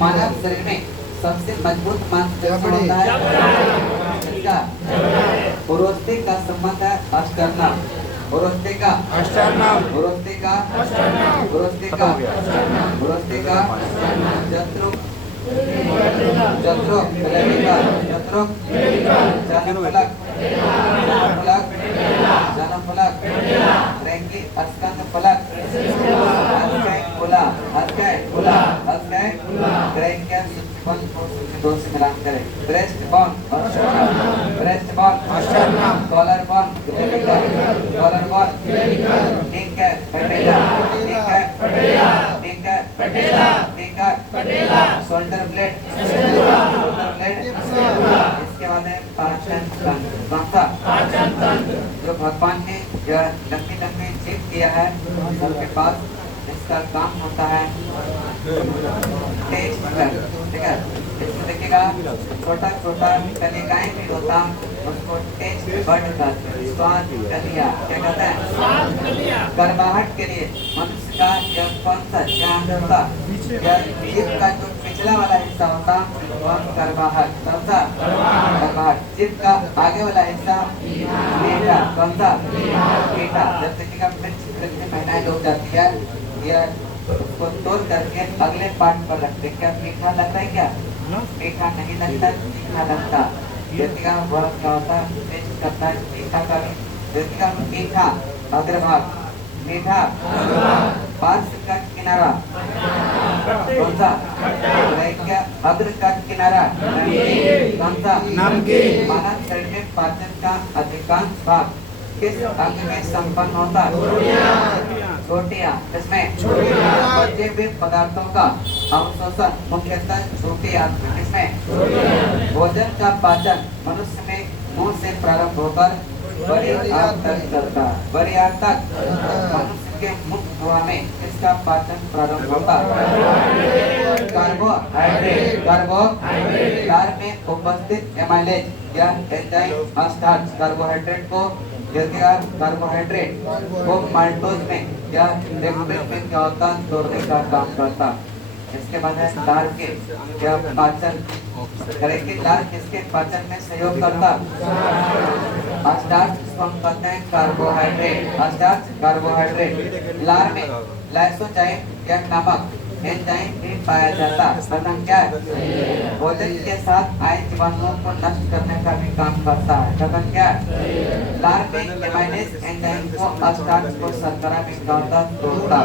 मानव शरीर में सबसे मजबूत मांसपेशी होता है इसका पुरोस्ते का संबंध है अष्टर्नम। पुरोस्ते का पुरोस्ते का पुरोस्ते का पुरोस्ते का जत्रुक जत्रुक जत्रुक जनफलक जनफलक रैंकी अस्कंद फलक दो से मिलान करें। Breast bone collar bone shoulder blade इसके बाद है पाचन तंत्र जो भगवान ने जो लंबी जीव किया है सबके पास का काम होता है टेस्ट कर, ठीक है। इसमें देखिएगा छोटा छोटा कलिकाएं भी होता, उसको टेस्ट बड कहते हैं, स्वाद कलिया क्या कहते हैं, गर्माहट के लिए मनुष्य का यह कौन सा ज्ञान होता, यह जीभ का जो पिछला वाला हिस्सा होता वह गर्माहट, कौन सा गर्माहट। जीभ का आगे वाला हिस्सा मीठा, कौन सा मीठा। जब देखिएगा मिर्च में महिलाएं लोग जाती है, यह उसको तोड़ करके अगले पार्ट पर रखते, क्या मीठा लगता है, क्या मीठा नहीं लगता, मीठा लगता। देखिएगा वह क्या होता है, टेस्ट करता है मीठा का भी। देखिएगा मीठा अग्रभाग, मीठा पार्श्व का किनारा, कौन सा, क्या अग्र का किनारा, कौन सा, नमकीन। मानव शरीर में पाचन का अधिकांश भाग किस अंग में संपन्न होता है, छोटिया, इसमें बचे हुए पदार्थों का अवशोषण मुख्यतः छोटी आंत में, इसमें भोजन का पाचन मनुष्य में मुंह से प्रारंभ होकर बड़ी आंत तक चलता है। बड़ी आंत तक मनुष्य के मुख गुहा में इसका पाचन प्रारंभ होता है। कार्बोहाइड्रेट, कार्बोहाइड्रेट लार में उपस्थित एमाइलेज या एंजाइम स्टार्च कार्बोहाइड्रेट को कार्बोहाइड्रेट को माल्टोज में या लिपिड में क्या होता तोड़ने का काम करता। इसके बाद है लार के क्या पाचन करेगी, लार किसके पाचन में सहयोग करता, स्टार्च जिसको हम कहते हैं कार्बोहाइड्रेट, स्टार्च कार्बोहाइड्रेट। लार में लाइसोजाइम या नमक एंजाइम भी पाया जाता, मतलब क्या है, भोजन के साथ आए जीवाणुओं को नष्ट करने का भी काम करता है, मतलब क्या है। लार में एमाइलेज एंजाइम को स्टार्च को शर्करा में तोड़ता।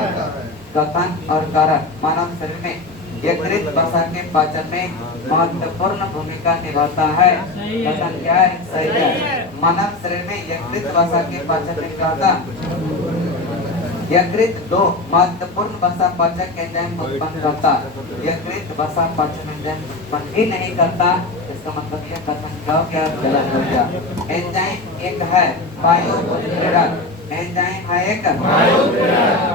कथन और कारण, मानव शरीर में यकृत वसा के पाचन में महत्वपूर्ण भूमिका निभाता है, कथन क्या है, सही है। मानव शरीर में यकृत वसा के पाचन में क्या होता, यकृत दो महत्वपूर्ण वसा पाचक एंजाइम उत्पन्न करता। यकृत वसा पाचन एंजाइम उत्पन्न ही नहीं करता, इसका मतलब यह कथन क्या गलत हो गया। एंजाइम एक है वायुप्रेरक, एंजाइम है एक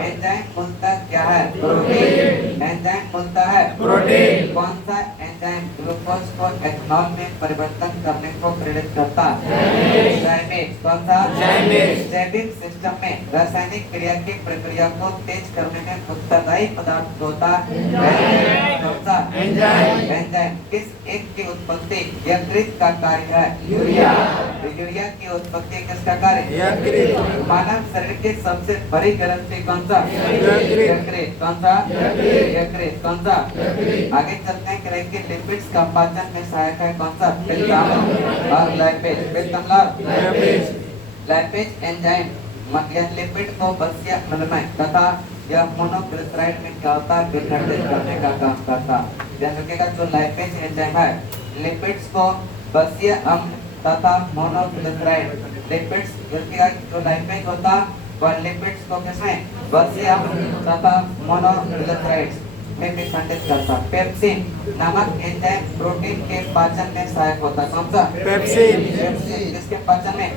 एंजाइम मूलतः क्या है, प्रोटीन। एंजाइम मूलतः है प्रोटीन। कौन सा एंजाइम ग्लूकोज को एथनॉल में परिवर्तन करने को प्रेरित करता है, कौन सा, जैविक सिस्टम में रासायनिक क्रिया की प्रक्रिया को तेज करने में उत्तरदायी पदार्थ होता है, कौन सा, एंजाइम। किस एक की उत्पत्ति यकृत का कार्य है, यूरिया। यूरिया की उत्पत्ति किसका कार्य, यकृत। मानव शरीर की सबसे बड़ी ग्रंथि कौन सा, यकृत। कौन सा, यकृत। कौन सा, आगे चलते हैं करेंगे लिपिड्स का पाचन में सहायक है, कौन सा, पित्ताम्ल और लाइपेज। पित्ताम्ल लाइपेज एंजाइम मतलब लिपिड को बसीय अम्लमय तथा यह मोनोग्लिसराइड में क्या होता है, विघटित करने का काम करता। ध्यान रखिएगा जो लाइपेज एंजाइम है लिपिड्स को बसीय अम्ल तथा मोनोग्लिसराइड, लिपिड्स जो लाइपेज होता वह लिपिड्स को किसमें, बसीय अम्ल तथा मोनोग्लिसराइड्स में विखंडित करता। पेप्सिन नामक एंजाइम प्रोटीन के पाचन में सहायक होता है, कौन सा, पेप्सिन। पेप्सिन किसके पाचन में,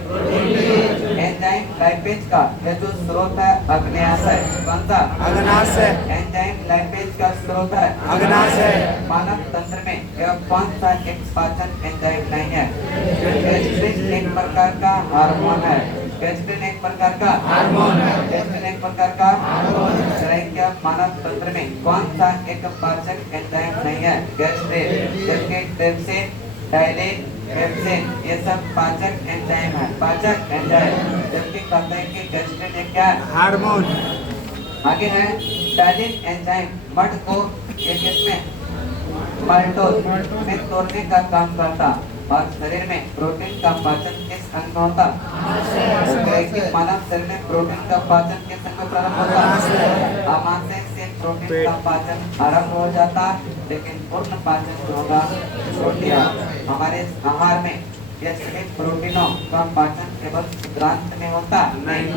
एंजाइम लाइपेज का यह जो स्रोत है अग्न्याशय, कौन सा, अग्नाशय। एंजाइम लाइपेज का स्रोत है अग्नाशय। मानव तंत्र में यह कौन सा एक पाचन एंजाइम नहीं है, पेप्सिन एक प्रकार का हार्मोन है, पेप्सिन एक प्रकार का हार्मोन है, पेप्सिन एक प्रकार का हार्मोन है। क्या मानव तंत्र में कौन सा एक पाचक एंजाइम नहीं है, गैस्ट्रेट। जबकि ट्रिप्सिन, टाइलिन, पेप्सिन ये सब पाचक एंजाइम है, पाचक एंजाइम। जबकि कहते हैं कि गैस्ट्रेट एक क्या है, हार्मोन। आगे है टाइलिन एंजाइम मड को ये किसमें, माल्टोज में तोड़ने का काम करता। और शरीर में प्रोटीन का पाचन किस अंग में होता, मानव शरीर में प्रोटीन का पाचन किस अंग में प्रारंभ होता, आमाशय से प्रोटीन का पाचन आरंभ हो जाता, लेकिन पूर्ण पाचन जो होगा छोटिया। हमारे आहार में यह सभी प्रोटीनों का पाचन केवल क्षुद्रांत में होता नहीं,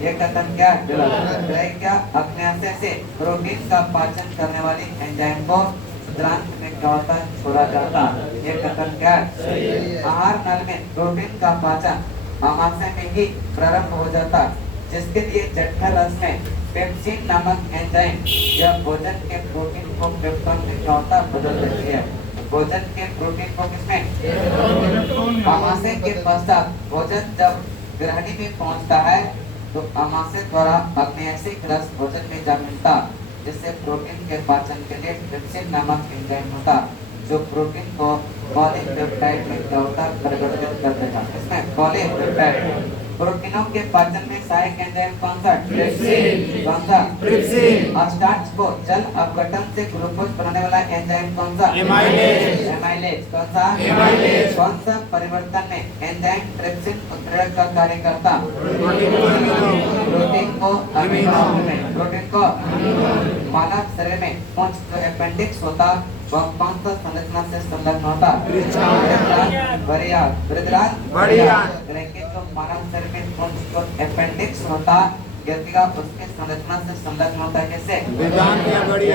ये कथन क्या गलत, क्या अग्न्याशय से प्रोटीन का पाचन करने वाली एंजाइम को क्षुद्रांत में क्या होता है, छोड़ा जाता, ये कथन क्या है। आहार नल में प्रोटीन का पाचन आमाशय में ही प्रारंभ हो जाता, जिसके लिए जठर रस में पेप्सिन नामक एंजाइम यह भोजन के प्रोटीन को पेप्टोन में चौथा बदल देती है। भोजन के प्रोटीन को किसमें? आमाशय के पश्चात भोजन जब ग्रहणी में पहुंचता है तो आमाशय द्वारा अग्नेयसिक रस भोजन में जा मिलता, जिससे प्रोटीन के पाचन के लिए ट्रिप्सिन नामक एंजाइम होता, जो प्रोटीन को पॉलीपेप्टाइड में क्या होता परिवर्तित कर देगा। इसमें पॉलीपेप्टाइड प्रोटीनों के पाचन में सहायक एंजाइम कौन सा? ट्रिप्सिन। कौन सा? ट्रिप्सिन। स्टार्च को जल अपघटन से ग्लूकोज बनाने वाला एंजाइम कौन सा? एमाइलेज। एमाइलेज। कौन सा? एमाइलेज। कौन सा परिवर्तन में एंजाइम ट्रिप्सिन उत्प्रेरक का कार्य करता? प्रोटीन को अमीनो में, प्रोटीन को मानव शरीर में पूंछ जो अपेंडिक्स होता वह कौन सा संरचना से संलग्न होता? बड़ियान। लेकिन जो मानव शरीर में पूंछ जो अपेंडिक्स होता यदि उसके संरचना से संलग्न होता है, कैसे? वेदांत या बड़ियान।